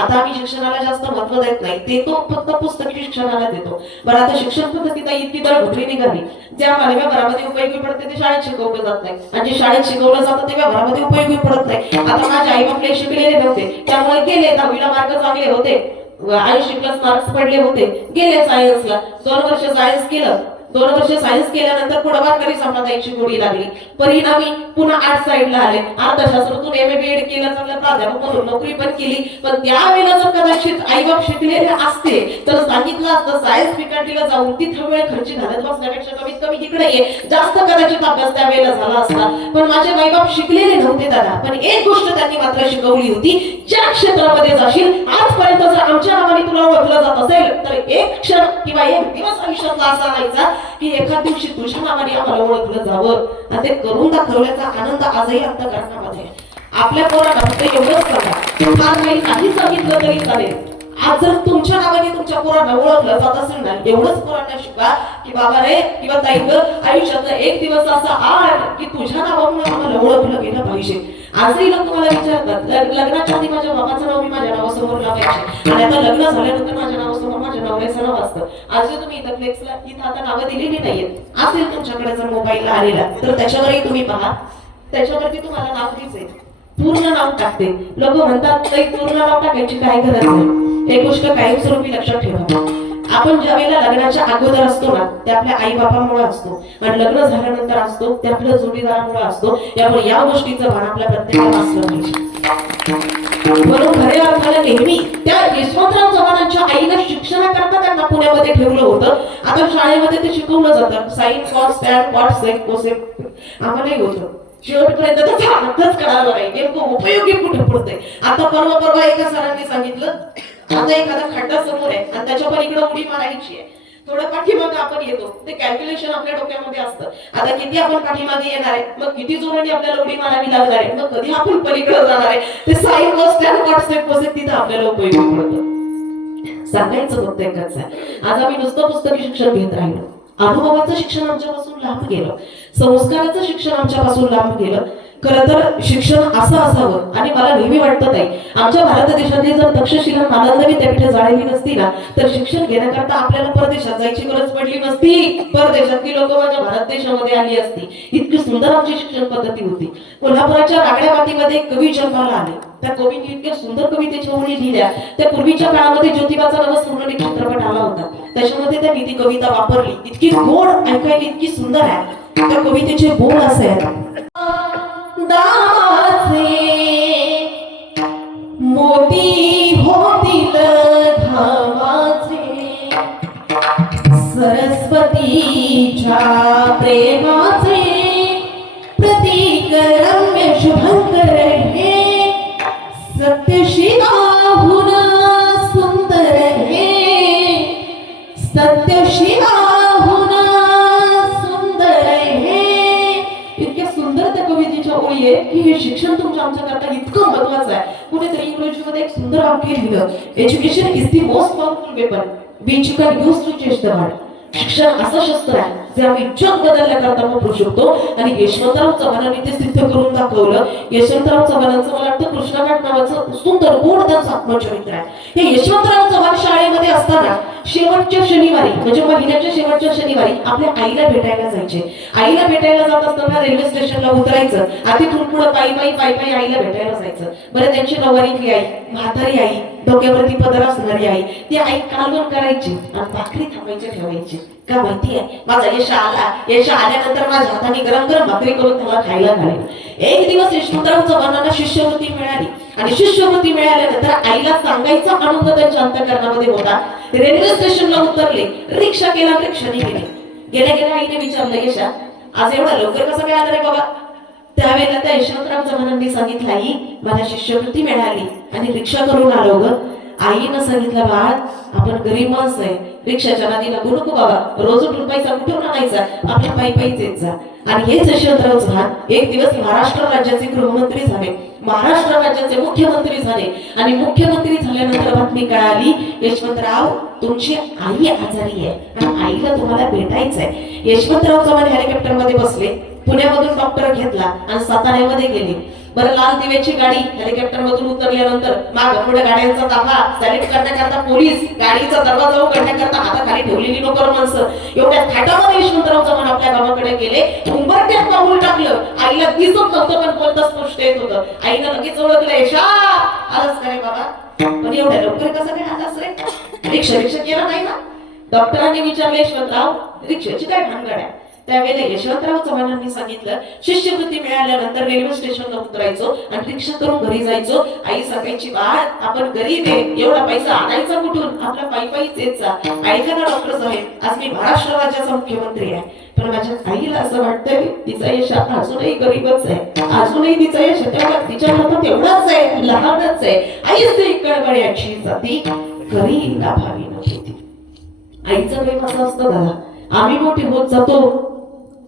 आता आम्ही शिक्षणाला जास्त महत्व देत नाही, देतो फक्त पुस्तकी शिक्षणाला देतो. बरं, आता शिक्षण पद्धतीत इतकी दळघोटरी निघाली, जे आम्हाला व्यवहारामध्ये उपयोगी पडते ते शाळेत शिकवलं जात नाही, आणि जे शाळेत शिकवलं जातं ते व्यवहारामध्ये उपयोगी पडत नाही. आता माझे आई बाप शिकलेले नव्हते, त्यामुळे गेले 10वीला मार्क चांगले होते, 80+ मार्क्स पडले होते, गेले सायन्सला. 2 वर्ष सायन्स केलं, 2 वर्ष सायन्स केल्यानंतर पुढे वारकरी संप्रदायाची गोडी लागली. परिणामी पुन्हा आर्ट साइडला आले, अर्थशास्त्रातून MA BEd केलं, चांगलं प्राध्यापक म्हणून नोकरी पण केली. पण त्यावेळेला जर कदाचित आई बाप शिकलेले असते तर सांगितलं असतं, सायन्स फॅकल्टीला जाऊन तिथं वेळ खर्च घालत बसण्यापेक्षा कमीत कमी इकडे ये, जास्त कदाचित अभ्यास त्यावेळेला झाला असता. पण माझे आई बाप शिकलेले नव्हते दादा, पण एक गोष्ट त्यांनी मात्र शिकवली होती, ज्या क्षेत्रामध्ये जाशील, आजपर्यंत जर आमच्या नावाने तुला ओळखलं जात असेल तर एक क्षण किंवा एक दिवस आयुष्यातला असा नाहीचा की एका दिवशी तुझ्या नावाने आम्हाला ओळखलं जावं. आणि ते करून दाखवण्याचा आनंद आजही अंतःकरणामध्ये. आपल्या पोरांना फक्त एवढंच सांगा, फार काही सांगितलं तरी चालेल, आज जर तुमच्या नावाने तुमच्या पोरांना ओळखलं जात असेल ना, एवढंच पोरांना शिका की बाबा रे किंवा ताई ग, आयुष्यातला एक दिवस असा आठ की तुझ्या नावामुळे आम्हाला ओळखलं गेलं पाहिजे. आजही लोक मला विचारतात, लग्नाच्या आधी माझ्या बाबाचं नाव मी माझ्या नावासमोर लावायचे, आणि आता लग्न झाल्यानंतर माझ्या नावासमोर माझ्या नवऱ्याचं नाव असतं. आज तुम्ही इथं फ्लेक्सला इथं आता नावं दिलेली नाहीयेत, असेल तुमच्याकडे जर मोबाईलला आलेला तर त्याच्यावरही तुम्ही पहा, त्याच्यावरती तुम्हाला नाव दिसेल, पूर्ण नाव टाकते. लोक म्हणतात काही पूर्ण नाव टाकायची काय गरज नाही. एक गोष्ट कायमस्वरूपी लक्षात ठेवा, आपण ज्या वेळेला लग्नाच्या अगोदर असतो ना ते आपल्या आई बापामुळे असतो, आणि लग्न झाल्यानंतर असतो ते आपल्या जोडीदारामुळे असतो. त्यामुळे या गोष्टीचं भान आपल्या प्रत्येकाला असलं पाहिजे. म्हणून खऱ्या अर्थाने नेहमी त्या यशवंतराव चव्हाणांच्या आईनं शिक्षणाकरता त्यांना पुण्यामध्ये ठेवलं होतं. आता शाळेमध्ये ते शिकवलं जातं, sine cos tan cot sec cosec आम्हालाही होतं. शेवटपर्यंत त्याचा अर्थच कळाला नाही, नेमकं उपयोगी कुठे पडतंय. आता परवा एका सरांनी सांगितलं, आता एखादा खड्डा समोर आहे आणि त्याच्या पलीकडे उडी मारायची आहे, थोडं पाठीमागे आपण येतो, ते कॅल्क्युलेशन आपल्या डोक्यामध्ये असतं. आता किती आपण पाठीमागे येणार आहे, मग किती जोरांनी आपल्याला उडी मारावी लागणार आहे, मग कधी आपण पलीकडे जाणार आहे, ते साईन कॉस्ट आणि कॉन्सेप्ट कॉन्सेप्ट तिथं आपल्याला उपयोगी पडतं. सांगायचं फक्त एकच आहे, आज आम्ही नुसतं पुस्तकी शिक्षण घेत राहिलो, अनुभवाचं शिक्षण आमच्यापासून लांब गेलं, संस्काराचं शिक्षण आमच्यापासून लांब गेलं. खरं तर शिक्षण असं असावं. आणि मला नेहमी वाटतं ताई, आमच्या भारत देशातली जर तक्षशिला नालंदा विद्यापीठे जाळली नसती ना, तर शिक्षण घेण्याकरता आपल्याला परदेशात जायची गरज पडली नसती. परदेशातली लोक माझ्या भारत देशामध्ये आली असती. इतकी सुंदर आमची शिक्षण पद्धती होती. कोल्हापुराच्या रागड्या मातीमध्ये कवी जन्माला आले, त्या कवींनी इतक्या सुंदर कवितेच्या ओळी लिहिल्या. त्या पूर्वीच्या काळामध्ये ज्योतिबाचा नवस्मरण एक चित्रपट आला होता, त्याच्यामध्ये त्यांनी ती कविता वापरली. इतकी गोड, ऐकायला इतकी सुंदर आहे. त्या कवितेचे बोल असे आहेत, दासे मोती होतील घामाचे, सरस्वतीच्या प्रेमाचे प्रतीक रम्य शुभंकर हे, सत्यशिवाहून सुंदर हे, सत्यशिवाहून सुंदर हे. इतक्या सुंदर त्या कवितेच्या ओळी आहे की हे शिक्षण तुमच्या आमच्याकरता इतकं महत्वाचं आहे. कुठेतरी इंग्रजीमध्ये एक सुंदर वाक्य लिहिलं, education is the most powerful weapon which you can use to change the world. शिक्षण असं शस्त्र आहे जे आम्ही जग बदलण्याकरता वापरू शकतो. आणि यशवंतराव चव्हाणांनी ते सिद्ध करून दाखवलं. यशवंतराव चव्हाणांचं मला वाटतं कृष्णाघाट नावाचं सुंदर गोड त्यांचं आत्मचरित्र आहे. हे यशवंतराव चव्हाण शाळेमध्ये असताना शेवटच्या शनिवारी, म्हणजे महिन्याच्या शेवटच्या शनिवारी आपल्या आईला भेटायला जायचे. आईला भेटायला जात असताना रेल्वे स्टेशनला उतरायचं, आधी पुढे पायी आईला भेटायला जायचं. बरं, त्यांची नवरीतली आई, म्हातारी आई, डोक्यावरती पदर असणारी आई, ती आई कालवण करायची आणि भाकरी थांबायची ठेवायची. का माहितीये, माझा यश आला, यश आल्यानंतर माझ्या हाताने गरम गरम भाकरी करून त्याला खायला घालेल. एक दिवस यशवंतराव चव्हाणांना शिष्यवृत्ती मिळाली आणि शिष्यवृत्ती मिळाल्यानंतर आईला सांगायचा आनंद त्यांच्या अंतःकरणामध्ये होता. रेल्वे स्टेशनला उतरले, रिक्षा केला, रिक्षाने गेले. गेल्या आईने विचारलं, यशा आज एवढा लवकर कसं काय आलं रे बाबा? त्यावेळेला त्या यशवंतराव चव्हाणांनी सांगितलं, आई मला शिष्यवृत्ती मिळाली आणि रिक्षा करून आलो ग. आईनं सांगितलं, बाळ आपण गरीब माणसं आहे, रिक्षाच्या नादीला लागू नको बाबा, रोज उठून पैसा कुठून आणायचा, आपल्या पायीच येत जा. आणि हेच यशवंतराव चव्हाण एक दिवस महाराष्ट्र राज्याचे गृहमंत्री झाले, महाराष्ट्र राज्याचे मुख्यमंत्री झाले. आणि मुख्यमंत्री झाल्यानंतर बातमी कळाली, यशवंतराव तुमची आई आजारी आहे आणि आईला तुम्हाला भेटायचंय. यशवंतराव चव्हाण हेलिकॉप्टर मध्ये बसले, पुण्यामधून डॉक्टर घेतला आणि साताऱ्यामध्ये गेले. बरं, लाल दिव्याची गाडी हेलिकॉप्टर मधून उतरल्यानंतर माग पुढे गाड्यांचा ताफा, सॅल्यूट करण्याकरता पोलीस, गाडीचा दरवाजा उघडण्याकरता हाताखाली ठेवलेली नोकर माणसं. एवढ्या थाटामध्ये यशवंतराव चव्हाण आपल्या गावाकडे गेले. उंबरठ्यात पाऊल टाकलं, आईला दिसत नव्हतं पण बोलता स्पष्ट येत होतं. आईनं लगेच ओळखलं, यशा आलास का रे बाबा? पण एवढ्या लवकर कसं काय आलास रे? रिक्षा केला नाही ना? डॉक्टरांनी विचारले, यशवंतराव रिक्षाची काय भानगड आहे? त्यावेळेला यशवंतराव चव्हाणांनी सांगितलं, शिष्यवृत्ती मिळाल्यानंतर रेल्वे स्टेशनला उतरायचो आणि रिक्षा करून घरी जायचो. आई सांगायची, बाळ आपण गरीब आहे, एवढा पैसा आणायचा कुठून, आपला पायीच येत जा. ऐका ना डॉक्टर साहेब, आज मी महाराष्ट्र राज्याचा मुख्यमंत्री आहे, पण माझ्या आईला असं वाटतंय तिचा यश अजूनही गरीबच आहे, अजूनही तिचा यश तिच्या हातात एवढाच आहे, लहानच आहे. आईच ती कळकळ्याची जाती करी ना भावी नव्हती. आईचं प्रेम असं असतं दादा, आम्ही मोठी होत जातो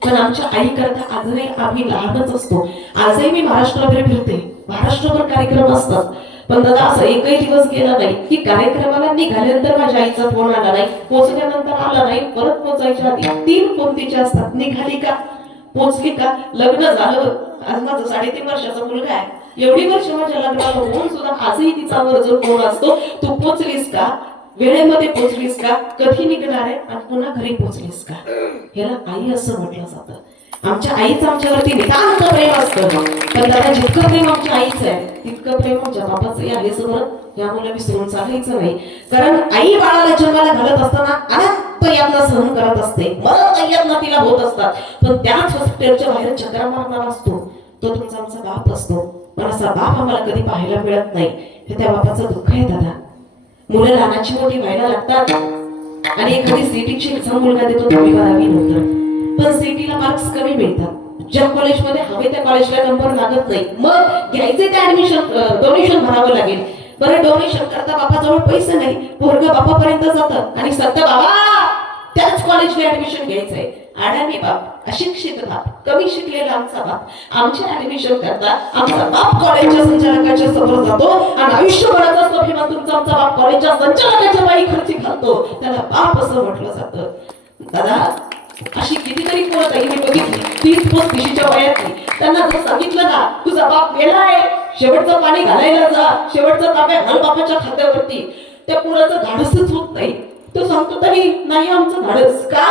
पण आमच्या आई करता आजही आम्ही लहानच असतो. आजही मी महाराष्ट्रामध्ये फिरते, महाराष्ट्रभर कार्यक्रम असतात, पण दादा असं एकही दिवस गेला नाही की कार्यक्रमाला निघाल्यानंतर माझ्या आईचा फोन आला नाही, पोहोचल्यानंतर आला नाही, परत पोहोचायच्या आधी 3 फोन तिचे असतात, निघाली का, पोहोचली का, लग्न झालं, आज माझं 3.5 वर्षाचा मुलगा आहे, एवढी वर्ष माझ्या लग्नाला होऊन सुद्धा आजही तिचा वर्जन फोन असतो, तू पोहोचलीस का, वेळेमध्ये पोहोचलीस का, कधी निघणार आहे आणि पुन्हा घरी पोहोचलीस का. ह्याला आई असं म्हटलं जातं. आमच्या आईचं आमच्यावरती नितांत प्रेम असतं, पण दादा जितकं प्रेम आमच्या आईचं आहे तितकं प्रेम आमच्या बाबाचं आहे. समोर यामुळे विसरून चालायचं नाही, कारण आई बाळाला जन्माला घालत असताना अनंत यातना सहन करत असते, मरण यातना तिला होत असतात, पण त्याच हॉस्पिटलच्या बाहेर चक्रा मारणारा असतो तो तुमचा आमचा बाप असतो. पण असा बाप आम्हाला कधी पाहायला मिळत नाही. हे त्या बापाचं दुःख आहे दादा. मुलं लहानाची मोठी व्हायला लागतात आणि एखादी सीटीची एक्झाम मुलगा देतो 10वी-12वी नंतर, पण सीटीला मार्क्स कमी मिळतात, ज्या कॉलेजमध्ये हवे त्या कॉलेजला नंबर लागत नाही, मग घ्यायचे ते ऍडमिशन डोनेशन भरावं लागेल. बरं, डोनेशन करता बापाजवळ पैसे नाही, पोरग बापापर्यंत जातं आणि सत्ता बाबा त्याच कॉलेजला ऍडमिशन घ्यायचंय. अडाणी बाप, अशिक्षित बाप, कमी शिकलेला आमचा बाप आमचे ऍडमिशन करता आमचा बाप कॉलेजच्या संचालकाच्या समोर जातो आणि आयुष्यभराचा स्वाभिमान तुमचा आमचा बाप कॉलेजच्या संचालकाच्या बाई खर्ची घालतो, त्याला बाप असं म्हटलं जातं. दादा अशी कितीतरी पोरं ताई मी बघितली 30-35च्या वयातली, त्यांना जर सांगितलं ना तुझा बाप मेलाय, शेवटचं पाणी घालायला जा, शेवटचं तांब्या घाल बापाच्या खात्यावरती, त्या पोराचं धाडसच होत नाही. तो सांगतो तरी नाही आमचं धाडस का?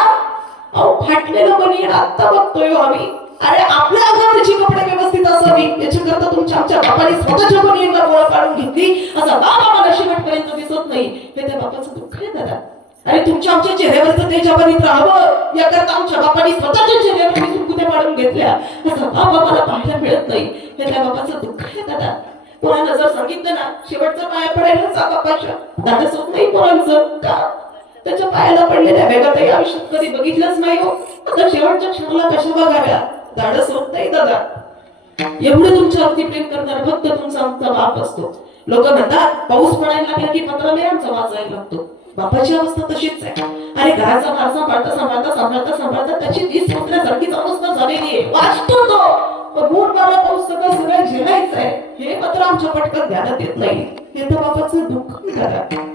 अहो फाटलेलं कोणी आता बघतोय आम्ही. अरे आपल्या अंगावरची कपडे व्यवस्थित असावी याच्याकरता तुमच्या आमच्या बापाने स्वतःच्या कोणी एकदा गोळा काढून घेतली, असा बाप आम्हाला शेवटपर्यंत दिसत नाही. हे त्या बापाचं दुःख आहे दादा. आणि तुमच्या आमच्या चेहऱ्यावरचं तेज अबाधित राहावं याकरता आमच्या बापाने स्वतःच्या चेहऱ्यावर सुरकुत्या पाडून घेतल्या, असा बाप आम्हाला पाहायला मिळत नाही. हे त्या बापाचं दुःख आहे दादा. कोणाला जर सांगितलं ना शेवटचा पाया पडायला जा बापाच्या, धाडस होत नाही कोणाचं का? त्याच्या पायाला पडलेल्या वेगातही आयुष्यात कधी बघितलंच नाही हो. आता शेवटच्या क्षणाला कशा बघाव्या, धाडस होत नाही दादा. एवढं तुमच्या अगदी प्रेम करणार फक्त तुमचा आमचा बाप असतो. लोक म्हणतात पाऊस पडायला लागला की पत्रालय आमचा वाजायला लागतो. बापाची अवस्था तशीच आहे. अरे घराचा भार सांभाळता सांभाळता सांभाळता सांभाळता त्याची 20 पत्रासारखीच अवस्था झालेली आहे. वाचतो तो पण मूळ मला पाऊस सगळं सगळं झेलायचं आहे, हे पत्र आमच्या पटकन ध्यानात येत नाही. हे तर बापाचं दुःख दादा.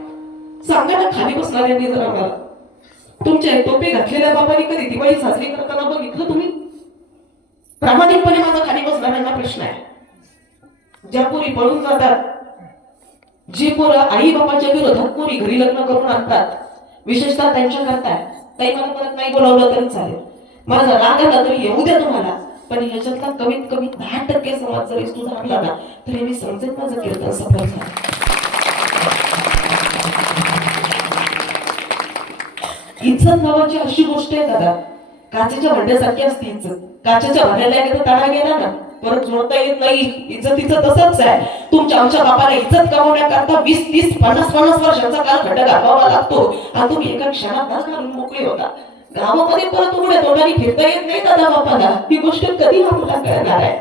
सांगा ना खाली बसणाऱ्यांनी जर आम्हाला तुमच्या टोपी घातलेल्या बाबांनी कधी दिवाळी साजरी करताना बघितलं तुम्ही? प्रामाणिकपणे माझा खाली बसणाऱ्यांना प्रश्न आहे. ज्या पोरी पळून जातात, जी पोरं आई बापाच्या विरोधात पोरी घरी लग्न करून आणतात, विशेषतः त्यांच्या करता ताई मला परत नाही बोलावलं तरी चालेल, माझा राग आला तरी येऊ द्या तुम्हाला, पण ह्याच्यातला कमीत कमी 10% समाज जरी सुधारला ना तरी मी समजेल माझं कीर्तन सफल झालं. इज्जत नावाची अशी गोष्ट आहे दादा, काचेच्या भांड्यासारखी असते इज्जत. काचेच्या भांड्याला एकदा तडा गेला ना परत जोडता येत नाही. इज्जतीचं तसंच आहे. तुमच्या आमच्या बापाला इज्जत कमवण्याकरता 20, 30, 50 वर्षांचा कालखंड घालवावा लागतो आणि तुम्ही एका क्षणात दार घालून मोकळे होता. गावामध्ये परत उघड्या तोंडाने फिरता येत नाही दादा बापाला. ही गोष्ट कधी आम्हाला कळणार आहे?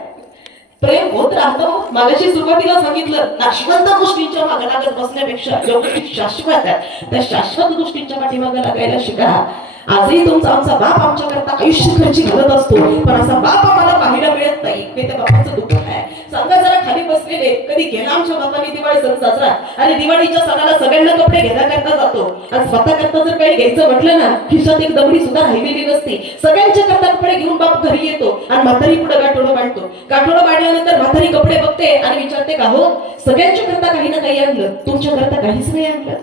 प्रेम होत राहतं. मागाशी सुरुवातीला सांगितलं नाशवंत गोष्टींच्या मागे लागत बसण्यापेक्षा ज्या गोष्टी शाश्वत आहेत त्या शाश्वत गोष्टींच्या पाठीमागे लागायला शिका. आजही तुमचा आमचा बाप आमच्याकरता आयुष्य खर्ची घालत असतो, पण असा बाप आम्हाला पाहायला मिळत नाही. हे त्या बापाचं दुःख आहे. सांगा जरा खाली बसलेले कधी केला आमच्या बापाने दिवाळी सण साजरा? आणि दिवाळीच्या सणाला सगळ्यांना कपडे घेण्याकरता जातो आणि स्वतः करता जर काही घ्यायचं म्हटलं ना खिशात एक दमडी सुद्धा राहिलेली नसते. सगळ्यांच्या करता कपडे घेऊन बाप घरी येतो आणि म्हातारी पुढे गाठोडं बांधतो. गाठोडं बांधल्यानंतर म्हातारी कपडे बघते आणि विचारते का हो सगळ्यांच्या करता काही ना काही आणलं, तुमच्या करता काहीच नाही आणलं.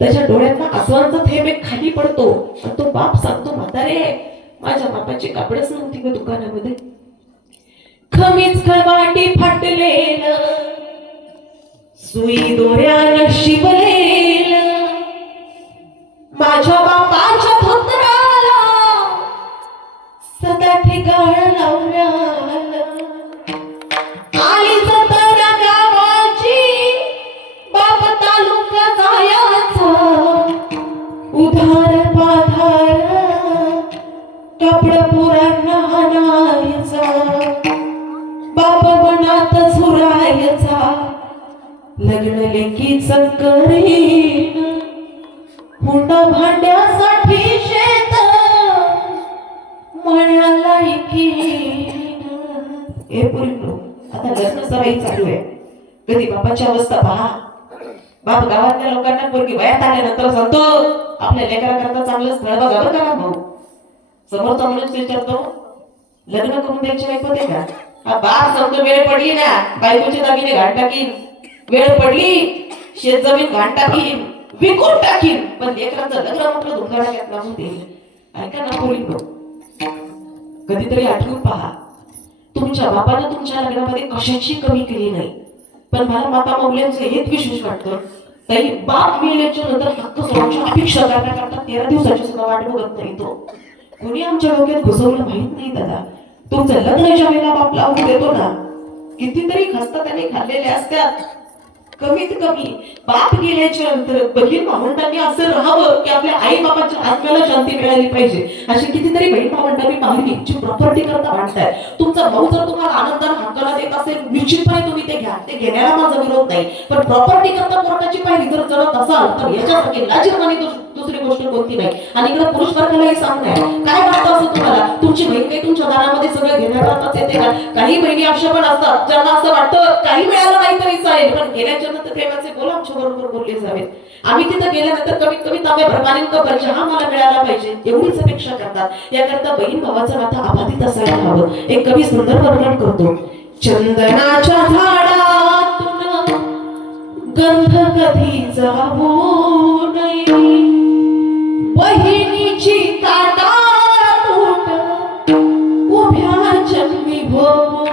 त्याच्या डोळ्यातला आसवांचा थेंब एक खाली पडतो आणि तो बाप सांगतो म्हातारे माझ्या बापाची कापडच नव्हती ग दुकानामध्ये, खमीच खळवाटी फाटलेलं सुई दोऱ्यानं शिवलेलं माझ्या बापाच्या धोतराला सदा ठिकाण लावल्याला आली जत्रा गावाची बाप तालुका जायाचा उधार पाधार कपड पुरांना आणायचा बाप बनात झुरायचा लग्न लेकीच करीन हुंडा भांड्यासाठी शेत मळ्याला इकीन. हे पूर्ण आता लग्न सराई चालू आहे. कधी बापाची अवस्था पहा. बाप गावातल्या लोकांना पोरगी वयात आल्यानंतर सांगतो आपल्या लेकरा करता चांगलं स्थळ बघा बरं का भाऊ. समोरचा माणूस विचारतो लग्न करून द्यायची बायको होते का? हा बाप सांगतो वेळ पडली ना बायकोचे दागिने घाण टाकीन, वेळ पडली शेत जमीन घाण टाकीन, विकून टाकीन, पण लेकरांचं लग्न म्हटलं धुंगाळ्यात लावून देईल. ऐका ना पोरी कधीतरी आठवून पहा तुमच्या बापानं तुमच्या लग्नामध्ये कशाची कमी केली नाही. पण मला माता मौल्यांचं हेच विशेष वाटतं ताई बाप मिळण्याच्या नंतर हक्क सोडून अपेक्षा करण्याकरता 13 दिवसाची सुद्धा वाट बघत नाही. तो कोणी आमच्या डोक्यात घुसवलं माहित नाही दादा. तुमचं लग्नाच्या वेळेला बाप लावून देतो ना कितीतरी खस्ता त्याने खाल्लेले असतात कमीत कमी बाप गेल्याच्या नंतर बहीण भावंडांनी असं राहावं की आपल्या आई बाबाच्या आत्म्याला शांती मिळाली पाहिजे. अशी कितीतरी बहीण भावंडांनी पाहिली जी प्रॉपर्टी करता भांडताय. तुमचा भाऊ जर तुम्हाला आनंदाने हक्काला देत असेल निश्चितपणे तुम्ही ते घ्या, ते घेण्याला माझा विरोध नाही. पण प्रॉपर्टी करता कोर्टाची पाहिली जर जरत असाल तर याच्यासाठी लाजीरवाणी दुसरी गोष्ट कोणती नाही. आणि इकडे पुरुष वर्गालाही सांगणार काय वाटतं असं तुम्हाला, तुमची बहीण काही तुमच्या दारामध्ये सगळं घेण्याकरताच येते का? काही बहिणी अशा पण असतात ज्यांना असं वाटतं काही मिळालं नाही तरी चालेल पण गेल्याच्या नंतर प्रेमाचे बोल आमच्या बरोबर बोलले जावेत. आम्ही तिथं गेल्यानंतर कमीत कमी तांबे भरपाने कपर चहा मला मिळाला पाहिजे एवढीच अपेक्षा करतात. याकरता बहीण भावाचं नातं अबाधित असायला हवं. एक कवी सुंदर वर्णन करतो. चंदनाच्या झाडातून गंध कधी जाऊ नये, बहिणीची ताटातूट उभ्या जन्मी भोगू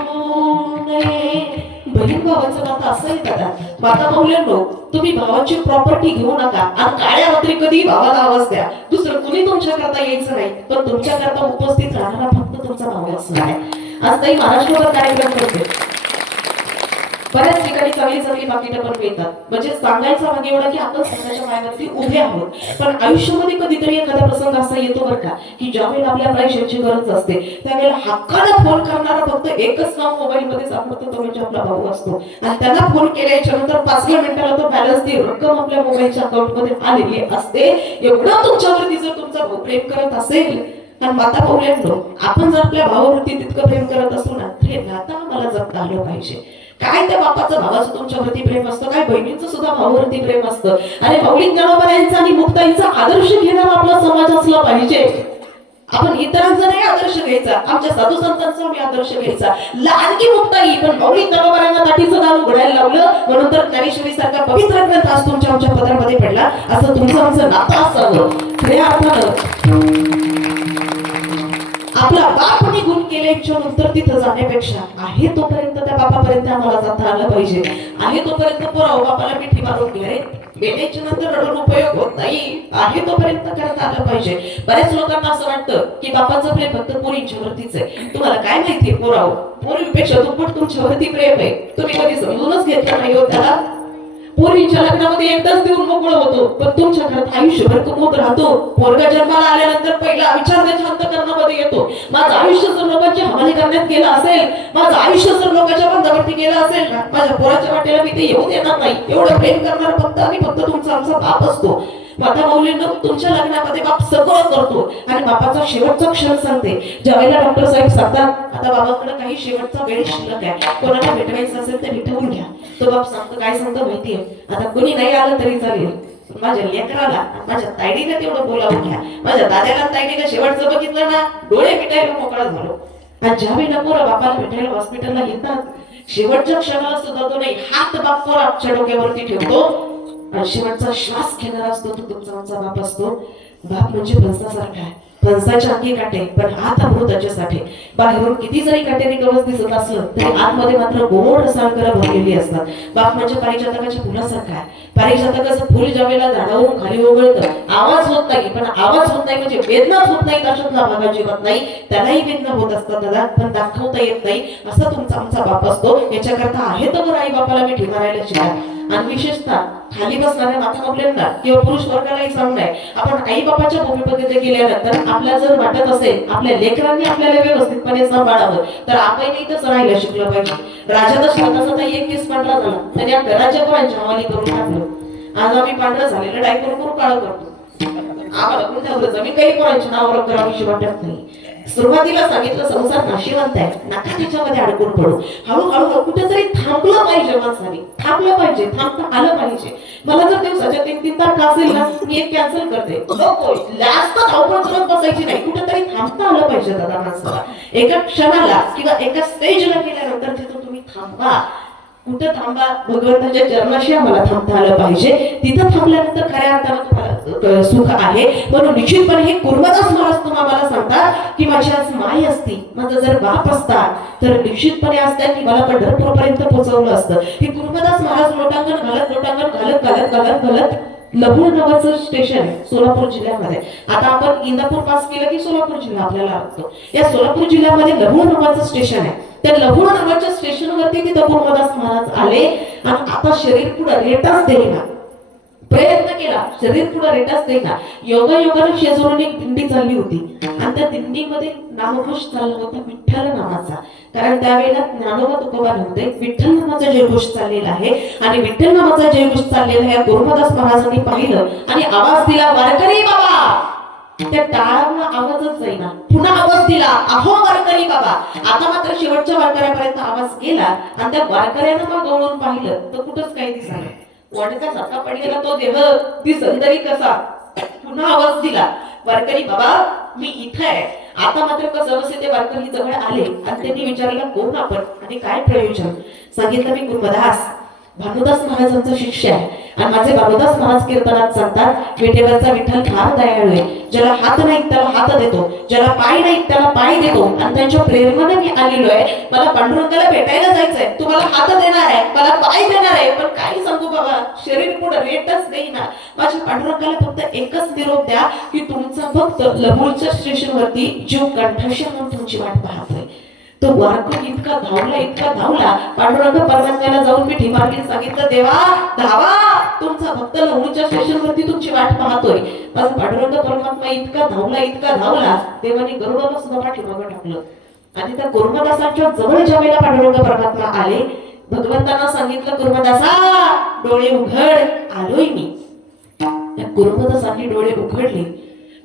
नये. बहीण भावाचं नातं असं आहे दादा. माता भाऊल्यांनो तुम्ही भावाची प्रॉपर्टी घेऊ नका आणि काळ्या रात्री कधी भावाला आवाज द्या. दुसरं कुणी तुमच्या करता यायचं नाही पण तुमच्या करता उपस्थित राहणारा फक्त तुमचा भाऊ असणार आहे. आज ताई महाराष्ट्रभर कार्यक्रम करते. बऱ्याच ठिकाणी चांगली चांगली पाकिटं पण मिळतात. म्हणजे सांगायचं मागे एवढं की आपण स्वतःच्या पायावरती उभे आहोत. पण आयुष्यामध्ये कधीतरी एखादा प्रसंग असा येतो बरं का की ज्यावेळेला आपल्या पैशांची गरज असते त्यावेळेला हक्काला फोन करणारा फक्त एकच नाव मोबाईल मध्ये सापडतो तो म्हणजे आपला भाऊ असतो. आणि त्यांना फोन केल्याच्या नंतर 5 मिनिटाला तो बॅलन्स ती रक्कम आपल्या मोबाईलच्या अकाउंट मध्ये आलेली असते. एवढं तुमच्यावरती जर तुमचा भाऊ प्रेम करत असेल आणि माता भाऊल्यांनो आपण जर आपल्या भावावरती तितकं प्रेम करत असू ना तर हे नातं आम्हाला जपता आलं पाहिजे. काय त्या बापाचं भावाचं तुमच्यावरती प्रेम असतं, काय बहिणीचं सुद्धा भावावरती प्रेम असतं. आणि भाऊलिंग जनावरांचा आणि मुक्ताईचा आदर्श घेणारा आपला समाज असला पाहिजे. आपण इतरांचा नाही आदर्श घ्यायचा, आमच्या साधू संतांचा आम्ही आदर्श घ्यायचा. लहानकी मुक्ताई पण भाऊलिंग जनावरांना ताटीचं दान उघडायला लावलं म्हणून तर ज्ञानेश्वरी सारखा पवित्र ग्रंथ आज तुमच्या आमच्या पदरामध्ये पडला. असं तुमचं आमचं नातं असावं. खऱ्या अर्थानं आपला बाप निघून गेल्याच्या नंतर तिथं जाण्यापेक्षा आहे तोपर्यंत त्या बापापर्यंत आम्हाला जाता आलं पाहिजे. आहे तोपर्यंत पोराव बापाला मिठी मारून घे रे, गेल्याच्या नंतर रडून उपयोग होत नाही. आहे तोपर्यंत करता आलं पाहिजे. बऱ्याच लोकांना असं वाटतं की बापाचं प्रेम फक्त पोरींच्या वरतीच आहे. तुम्हाला काय माहितीये पोराव, पोरीपेक्षा दुप्पट तुमच्यावरती प्रेम आहे. तुम्ही कधी समजूनच घेतलं नाही हो त्याला. पोरींच्या लग्नामध्ये एकदाच देऊन मोकळं होतो पण तुमच्या घरात आयुष्यभर कमवत राहतो. पोरगा जन्माला आल्यानंतर पहिला विचार त्याच्या अंतःकरणामध्ये येतो. माझं आयुष्य जर लोकांची हवाली करण्यात गेलं असेल, माझं आयुष्य जर लोकांच्या बंधावरती गेलं असेल ना, माझ्या पोराच्या वाटेला मी ते येऊ देणार नाही. एवढं प्रेम करणार फक्त आणि फक्त तुमचा आमचा बाप असतो. माता भाऊलींना तुमच्या लग्नामध्ये बाप सगळं करतो आणि बापाचा शेवटचा क्षण सांगते. ज्यावेळेला डॉक्टर साहेब सांगतात आता बाबाकडे काही शेवटचा वेळ शिल्लक आहे, कोणाला भेटवायचं असेल तर भेटवून घ्या. तो बाप सांगतो काय सांगतो माहितीये, आता कोणी नाही आलं तरी चालेल, माझ्या लेकराला माझ्या ताईडीला तेवढं बोलावून घ्या. माझ्या दाद्याला ताईडीला शेवटचं बघितलं ना डोळे मिटायला मोकळा झालो. आणि ज्यावेळेला पोरं बापाला भेटायला हॉस्पिटलला येतात शेवटच्या क्षणाला सुद्धा तो नाही हात बाप पोराच्या डोक्यावरती ठेवतो आणि शेवटचा श्वास घेणारा असतो तो तुमचा आमचा बाप असतो. बाप म्हणजे फणसासारखा आहे, फणसाच्या अंगी काटे पण आत अमृताच्यासाठी. बाहेरून किती जरी काटेरी कवच दिसत असलं तरी आतमध्ये मात्र गोड साखर भरलेली असतात. बाप म्हणजे पारिजातकाच्या फुलासारखा आहे. पारिजातकाचं फुल ज्यावेळेला झाडावरून खाली ओघळतं आवाज होत नाही, पण आवाज होत नाही म्हणजे वेदनाच होत नाही अशातला भाग अजिबात नाही. त्यालाही वेदना होत असतात दादा पण दाखवता येत नाही. असा तुमचा आमचा बाप असतो. याच्याकरता आहे तर आई बापाला मिठी मारायला शिका. आणि विशेषतः खाली बसणाऱ्या माता बापल्यांना किंवा पुरुष वर्गालाही सांगणार आपण आई बापाच्या भूमिकेमध्ये गेल्यानंतर आपल्याला जर वाटत असेल आपल्या लेकरांनी आपल्याला व्यवस्थितपणे सांभाळावं तर आपण इथंच राहायला शिकलं पाहिजे. राजा दशरथाचा एक केस पांढरा झाला त्याने आपल्या राज्यभरांच्या हवाली करून टाकलं. आज आम्ही पांढरं झालेलं डायपर करून काळं करतो. आम्हाला कोणत्या जमीन काही पोरांच्या नावावर करावीशी वाटत नाही. सुरुवातीला सांगितलं संसार नाशिवंत आहे, नका त्याच्यामध्ये अडकून पडू. हळूहळू कुठेतरी थांबलं पाहिजे. माणसाने थांबलं पाहिजे, थांबता आलं पाहिजे. मला जर दिवसाच्या 3-3 तारखा असेल ना मी एक कॅन्सल करते. जास्त धावपळ करत बसायची नाही, कुठेतरी थांबता आलं पाहिजे दादा माणसाला. एका क्षणाला किंवा एका स्टेजला गेल्यानंतर तिथं तुम्ही थांबा. कुठं थांबा, भगवंताच्या चरणाशी आम्हाला थांबता आलं पाहिजे. तिथं थांबल्यानंतर खऱ्या अर्थानं तुम्हाला सुख आहे. म्हणून निश्चितपणे हे कुर्मदास महाराज तुम्हाला सांगतात की माझी आज माय असती, माझा जर बाप असता तर निश्चितपणे असता की मला पंढरपूरपर्यंत पोहोचवलं असतं. हे कुर्मदास महाराज लोटांगण घालत लभूळ नावाचं स्टेशन आहे सोलापूर जिल्ह्यामध्ये. आता आपण इंदापूर पास केलं की सोलापूर जिल्हा आपल्याला लागतो. या सोलापूर जिल्ह्यामध्ये लभूळ नावाचं स्टेशन आहे. त्या लभूळ नावाच्या स्टेशनवरती तिथं गुरुदास महाराज आले आणि आता शरीर पुढे रेटाच देईना, प्रयत्न केला, शरीर पुढे रेटाच देईना. योगायोगानं शेजारून एक दिंडी चालली होती आणि त्या दिंडीमध्ये नामघोष चालला होता विठ्ठल नावाचा. कारण त्यावेळेला ज्ञानोबा तुकोबा नव्हते, विठ्ठल नामाचा जयघोष चाललेला आहे आणि विठ्ठल नामाचा जयघोष चाललेला आहे. गुरुदास महाराजांनी पाहिलं आणि आवाज दिला, वारकरी बाबा. त्या टाळामुळे आवाजच जाईना, पुन्हा आवाज दिला, अहो वारकरी बाबा. आता मात्र शेवटच्या वारकऱ्यापर्यंत आवाज गेला आणि त्या वारकऱ्यानं मग गवळून पाहिलं तर कुठंच काही दिसलं. वाटेचा सारखा पडलेला तो देह दिसल तरी कसा. पुन्हा आवाज दिला, वारकरी बाबा मी इथं आहे. आता मात्र कसं बसे ते वारकरी जवळ आले आणि त्यांनी विचारलं कोण आपण आणि काय प्रयोजन. सांगितलं मी गुरुदास भानुदास महाराजांचा शिष्य आहे आणि माझे भानुदास महाराज कीर्तनात सांगतात, विठेवरचा विठ्ठल फार दयाळू आहे. ज्याला हात नाही त्याला हात देतो, ज्याला पाय नाही त्याला पाय देतो आणि त्यांच्या प्रेरणेने मी आलेलो आहे. मला पांडुरंगाला भेटायला जायचंय, तुम्हाला हात देणार आहे, मला पाय देणार आहे, पण काही सांगू बाबा शरीर पुढे रेटच देईना. माझ्या पांडुरंगाला फक्त एकच निरोप द्या की तुमचा भक्त लभूळच्या स्टेशनवरती जीव कंठाशी म्हणून तुमची वाट पाहतोय. तो वारकरी इतका धावला पांडुरंग परमात्म्याला जाऊन मिठी मारली, सांगितलं देवा धावा, तुमचा भक्त लवणीच्या स्टेशनवरती तुमची वाट पाहतोय. माझा पांडुरंग परमात्मा इतका धावला देवाने गरुडाला सुद्धा पाठीमागं टाकलं आणि त्या गुरुदासांच्या जवळ ज्या वेळेला पांडुरंग परमात्मा आले, भगवंतांना सांगितलं गुरुदासा डोळे उघड, आलोय मी. त्या गुरुदासांनी डोळे उघडले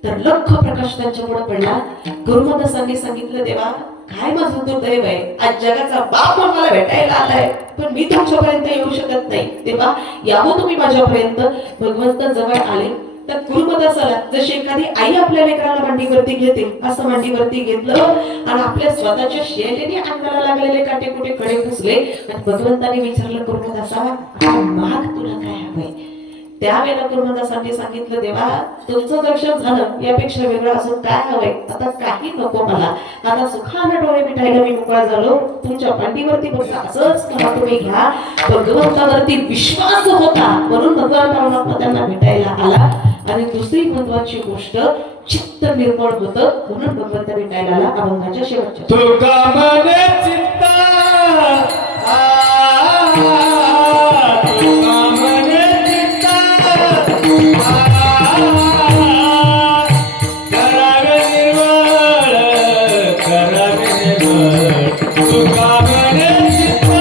तर लख प्रकाश त्यांच्या पुढे पडला. गुरुदासांनी सांगितलं देवा काय माझं दुर्दैव आहे, आज जगाचा बाप मला भेटायला आलाय पण मी तुमच्यापर्यंत येऊ शकत नाही. तेव्हा यावं तुम्ही माझ्यापर्यंत. भगवंत जवळ आले तर गुरुदासाला जशी एखादी आई आपल्या लेकराला मांडीवरती घेते असं मांडीवरती घेतलं आणि आपल्या स्वतःच्या शैलीने अंगाला लागलेले काटेकुटे कडे पुसले आणि भगवंताने विचारलं गुरुदासा माग तुला काय हवंय. त्यावेळेला गुरुदासांनी सांगितलं देवा तुमचं दर्शन झालं, यापेक्षा वेगळं असून काय हवंय, आता काही नको मला. आता सुखानं डोळे मिटायला मी मोकळा झालो, तुमच्या पांडीवरती फक्त असंच करा तुम्ही घ्या. भगवंतावरती विश्वास होता म्हणून भगवान परमात्मा त्यांना भेटायला आला. आणि दुसरी महत्वाची गोष्ट चित्त निर्मळ होतं म्हणून भगवंत भेटायला आला. अभंगाच्या शेवटच्या तुका मने चित्ता तुका मने चित्ता करावे निर्मळ तुका मने चित्ता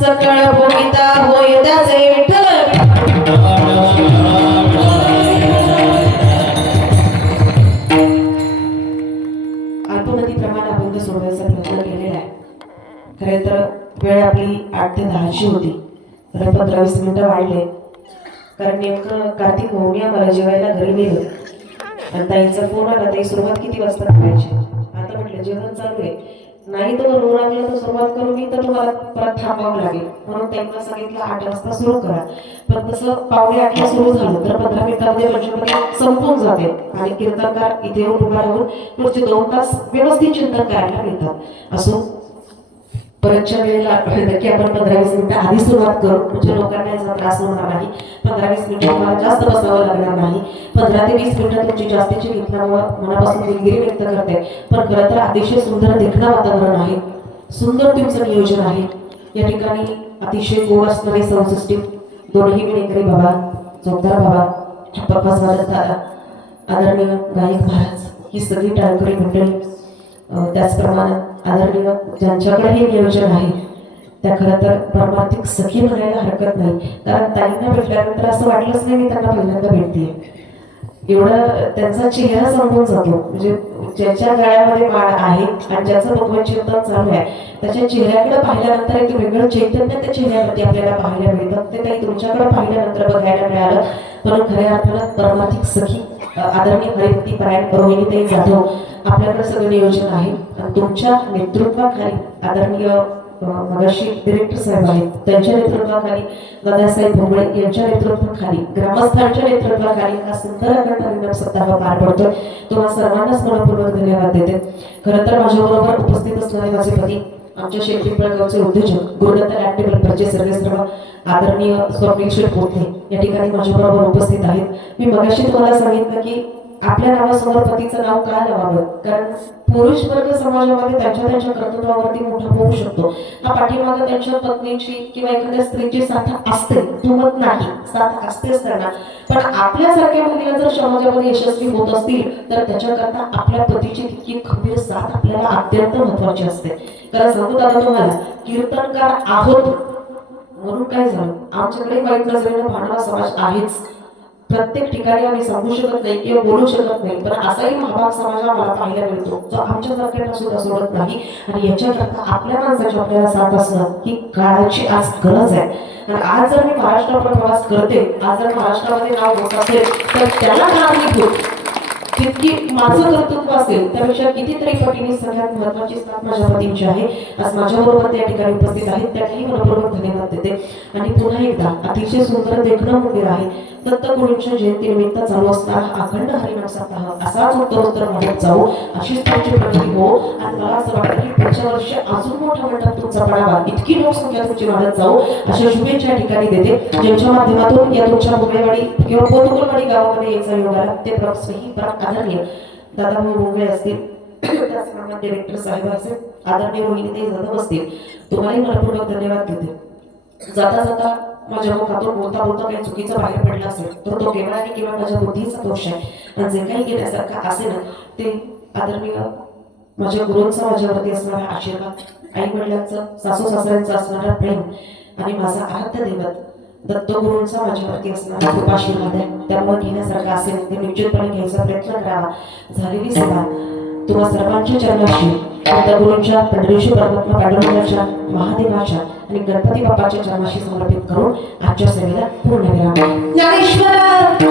सकळ भोगिता होय त्याचे विठ्ठल अल्पगतीप्रमाणे अभंग सोडवायचा प्रयत्न केलेला आहे. खरे तर वेळ आपली 8 ते 10ची होती, तर 15-20 मिनिटं वाढले, कारण नेमकं कार्तिक मोहनी आम्हाला जेवायला घरी नेलं आणि ताईंचा फोन आला. ताई सुरुवात किती वाजता करायची? आता म्हटलं जेवण चालू आहे, नाही तर रोड लागलं तर सुरुवात करू मी, तर तुम्हाला परत थांबावं लागेल, म्हणून त्यांना सांगितलं 8 वाजता सुरू करा. पण तसं 7:45ला सुरू झालं तर 15 मिनिटांमध्ये पंचपदी संपून जाते आणि कीर्तनकार इथे येऊन उभा राहून पुढचे 2 तास व्यवस्थित चिंतन करायला मिळतात. असो, परतच्या वेळेला नक्की आपण 15-20 मिनिटं आधी सुरुवात करू, म्हणजे लोकांना याचा त्रास होणार नाही. 15-20 मिनिटं तुम्हाला जास्त बसावं लागणार नाही. 15 ते 20 मिनिटं तुमची जास्तीची घेतल्यामुळं मनापासून दिलगिरी व्यक्त करते. पण खरं तर अतिशय सुंदर देखणं वातावरण आहे, सुंदर तुमचं नियोजन आहे. या ठिकाणी अतिशय गोड असणारे साऊंड सिस्टीम, दोन्ही विणेकरी बाबा, जोगदार बाबा, पप्पा स्वागत दादा, आदरणीय गायक महाराज, ही सगळी टाळकरी मंडळी, त्याचप्रमाणे आदरणीय ज्यांच्याकडे हे नियोजन आहे त्या खरं तर परमार्थिक सखी म्हणायला हरकत नाही. कारण ताईंना भेटल्यानंतर असं वाटलंच नाही मी त्यांना पहिल्यांदा भेटते. एवढं त्यांचा चेहरा समजून जातो, म्हणजे ज्याच्या गळ्यामध्ये माळ आहे आणि ज्याचं भगवत चिंतन चालू आहे त्याच्या चेहऱ्याकडे पाहिल्यानंतर एक वेगळं चैतन्य त्या चेहऱ्यावरती आपल्याला पाहायला मिळतं. ते काही तुमच्याकडे पाहिल्यानंतर बघायला मिळालं. पण खऱ्या अर्थानं परमार्थिक सखी आदरणीय हरिभक्ती परायण रोहिणीताई जाधव आपल्याकडे सगळं नियोजन आहे आणि तुमच्या नेतृत्वाखाली आदरणीय मगाशी डिरेक्टर साहेब आहेत, त्यांच्या नेतृत्वाखाली दादासाहेब भोंगळे यांच्या नेतृत्वाखाली, ग्रामस्थांच्या नेतृत्वाखाली हा सुंदर अखंड हरिनाम सप्ताह पार पडतोय. तुम्हाला सर्वांनाच मनपूर्वक धन्यवाद देते. खरं तर माझ्याबरोबर उपस्थित असणारे माझे पती, आमच्या शेतपिंपळगावचे उद्योजक गुरुदत्त लॅब डेव्हलपरचे सर्वेसर्व आदरणीय स्वप्नील पोटे या ठिकाणी माझ्याबरोबर उपस्थित आहेत. मी मगाशी तुम्हाला सांगितलं की आपल्या नावासमोर पतीचं नाव का लावावं, कारण पुरुष वर्ग समाजामध्ये त्यांच्या कर्तृत्वावरती मोठा होऊ शकतो. हा पाठीमागं त्यांच्या पत्नीची किंवा एखाद्या स्त्रीची साथ असते, दुमत नाही, साथ असतेच त्यांना. पण आपल्यासारख्या मुलीला जर समाजामध्ये यशस्वी होत असतील तर त्याच्याकरता आपल्या पतीची तितकी खंबीर साथ आपल्याला अत्यंत महत्वाची असते. कारण सांगतो दादा तुम्हाला, कीर्तनकार आहोत म्हणून काय झालं, आमच्याकडे वाईट नजरेनं पाहणारा समाज आहेच. प्रत्येक ठिकाणी आम्ही सांगू शकत नाही किंवा बोलू शकत नाही, पण असाही महाभाग समाज आम्हाला पाहायला मिळतो जो आमच्यासारख्यांना सुद्धा सोडत नाही. आणि याच्याकरता आपल्या माणसाची आपल्याला साथ असणं ही काळाची आज गरज आहे. आणि आज जर मी महाराष्ट्रावर प्रवास करते, आज जर महाराष्ट्रामध्ये नाव होत असेल तर त्याला कारणीभूत तितकी माझं कर्तृत्व असेल त्यापेक्षा कितीतरी पटीने सगळ्यात महत्वाची साथ माझ्या पतींची आहे. आज माझ्याबरोबर त्या ठिकाणी उपस्थित आहेत, त्यालाही मनपूर्वक धन्यवाद देते. आणि पुन्हा एकदा अतिशय सुंदर देखणं मंदिर आहे. दत्तगुरूंच्या जयंतीनिमित्त चालू असणारा अखंड हरिनाम सप्ताह असाच उत्तरोत्तर वाढत जाऊ, अशीच तुमची प्रगती हो. आणि मला असं वाटतं की पुढच्या वर्षी अजून मोठा मंडप तुमचा पडावा, इतकी लोकसंख्या तुमची वाढत जाऊ, अशा शुभेच्छा ठिकाणी देते. ज्यांच्या माध्यमातून या तुमच्या भोगेवाडी किंवा पोतुगलवाडी गावामध्ये यायचा योग आला ते स्नेही परम आदरणीय दादाभाऊ भोंगळे असतील, त्याचप्रमाणे डिरेक्टर साहेब असतील, आदरणीय रोहिणीताई जाधव असतील, तुम्हालाही मनपूर्वक धन्यवाद देते. जाता जाता माझ्या मुखातून बोलता बोलता काही चुकीचं बाहेर पडलं असेल तर तो केवळ आणि किंवा माझ्या बुद्धीचा दोष आहे. आणि जे काही केल्यासारखं असेल ते आदरणीय माझ्या गुरूंचा माझ्यावरती असणारा आशीर्वाद, आई वडिलांचं, सासू सासऱ्यांचं असणारा प्रेम आणि माझा आराध्य दैवत दत्तगुरूंचा माझ्यावरती असणारा खूप आशीर्वाद आहे. त्यामुळे घेण्यासारखं असेल ते निश्चितपणे घ्यायचा प्रयत्न करावा. झालेली सेवा तुम्हा सर्वांच्या चरणाशी, दत्तगुरूंच्या, पंढरीश्वर परमात्मा पांडुरंगाच्या, महादेवाच्या आणि गणपती बाप्पाच्या चरणाशी समर्पित करून आजच्या सेवेला पूर्ण विराम. ज्ञानेश्वर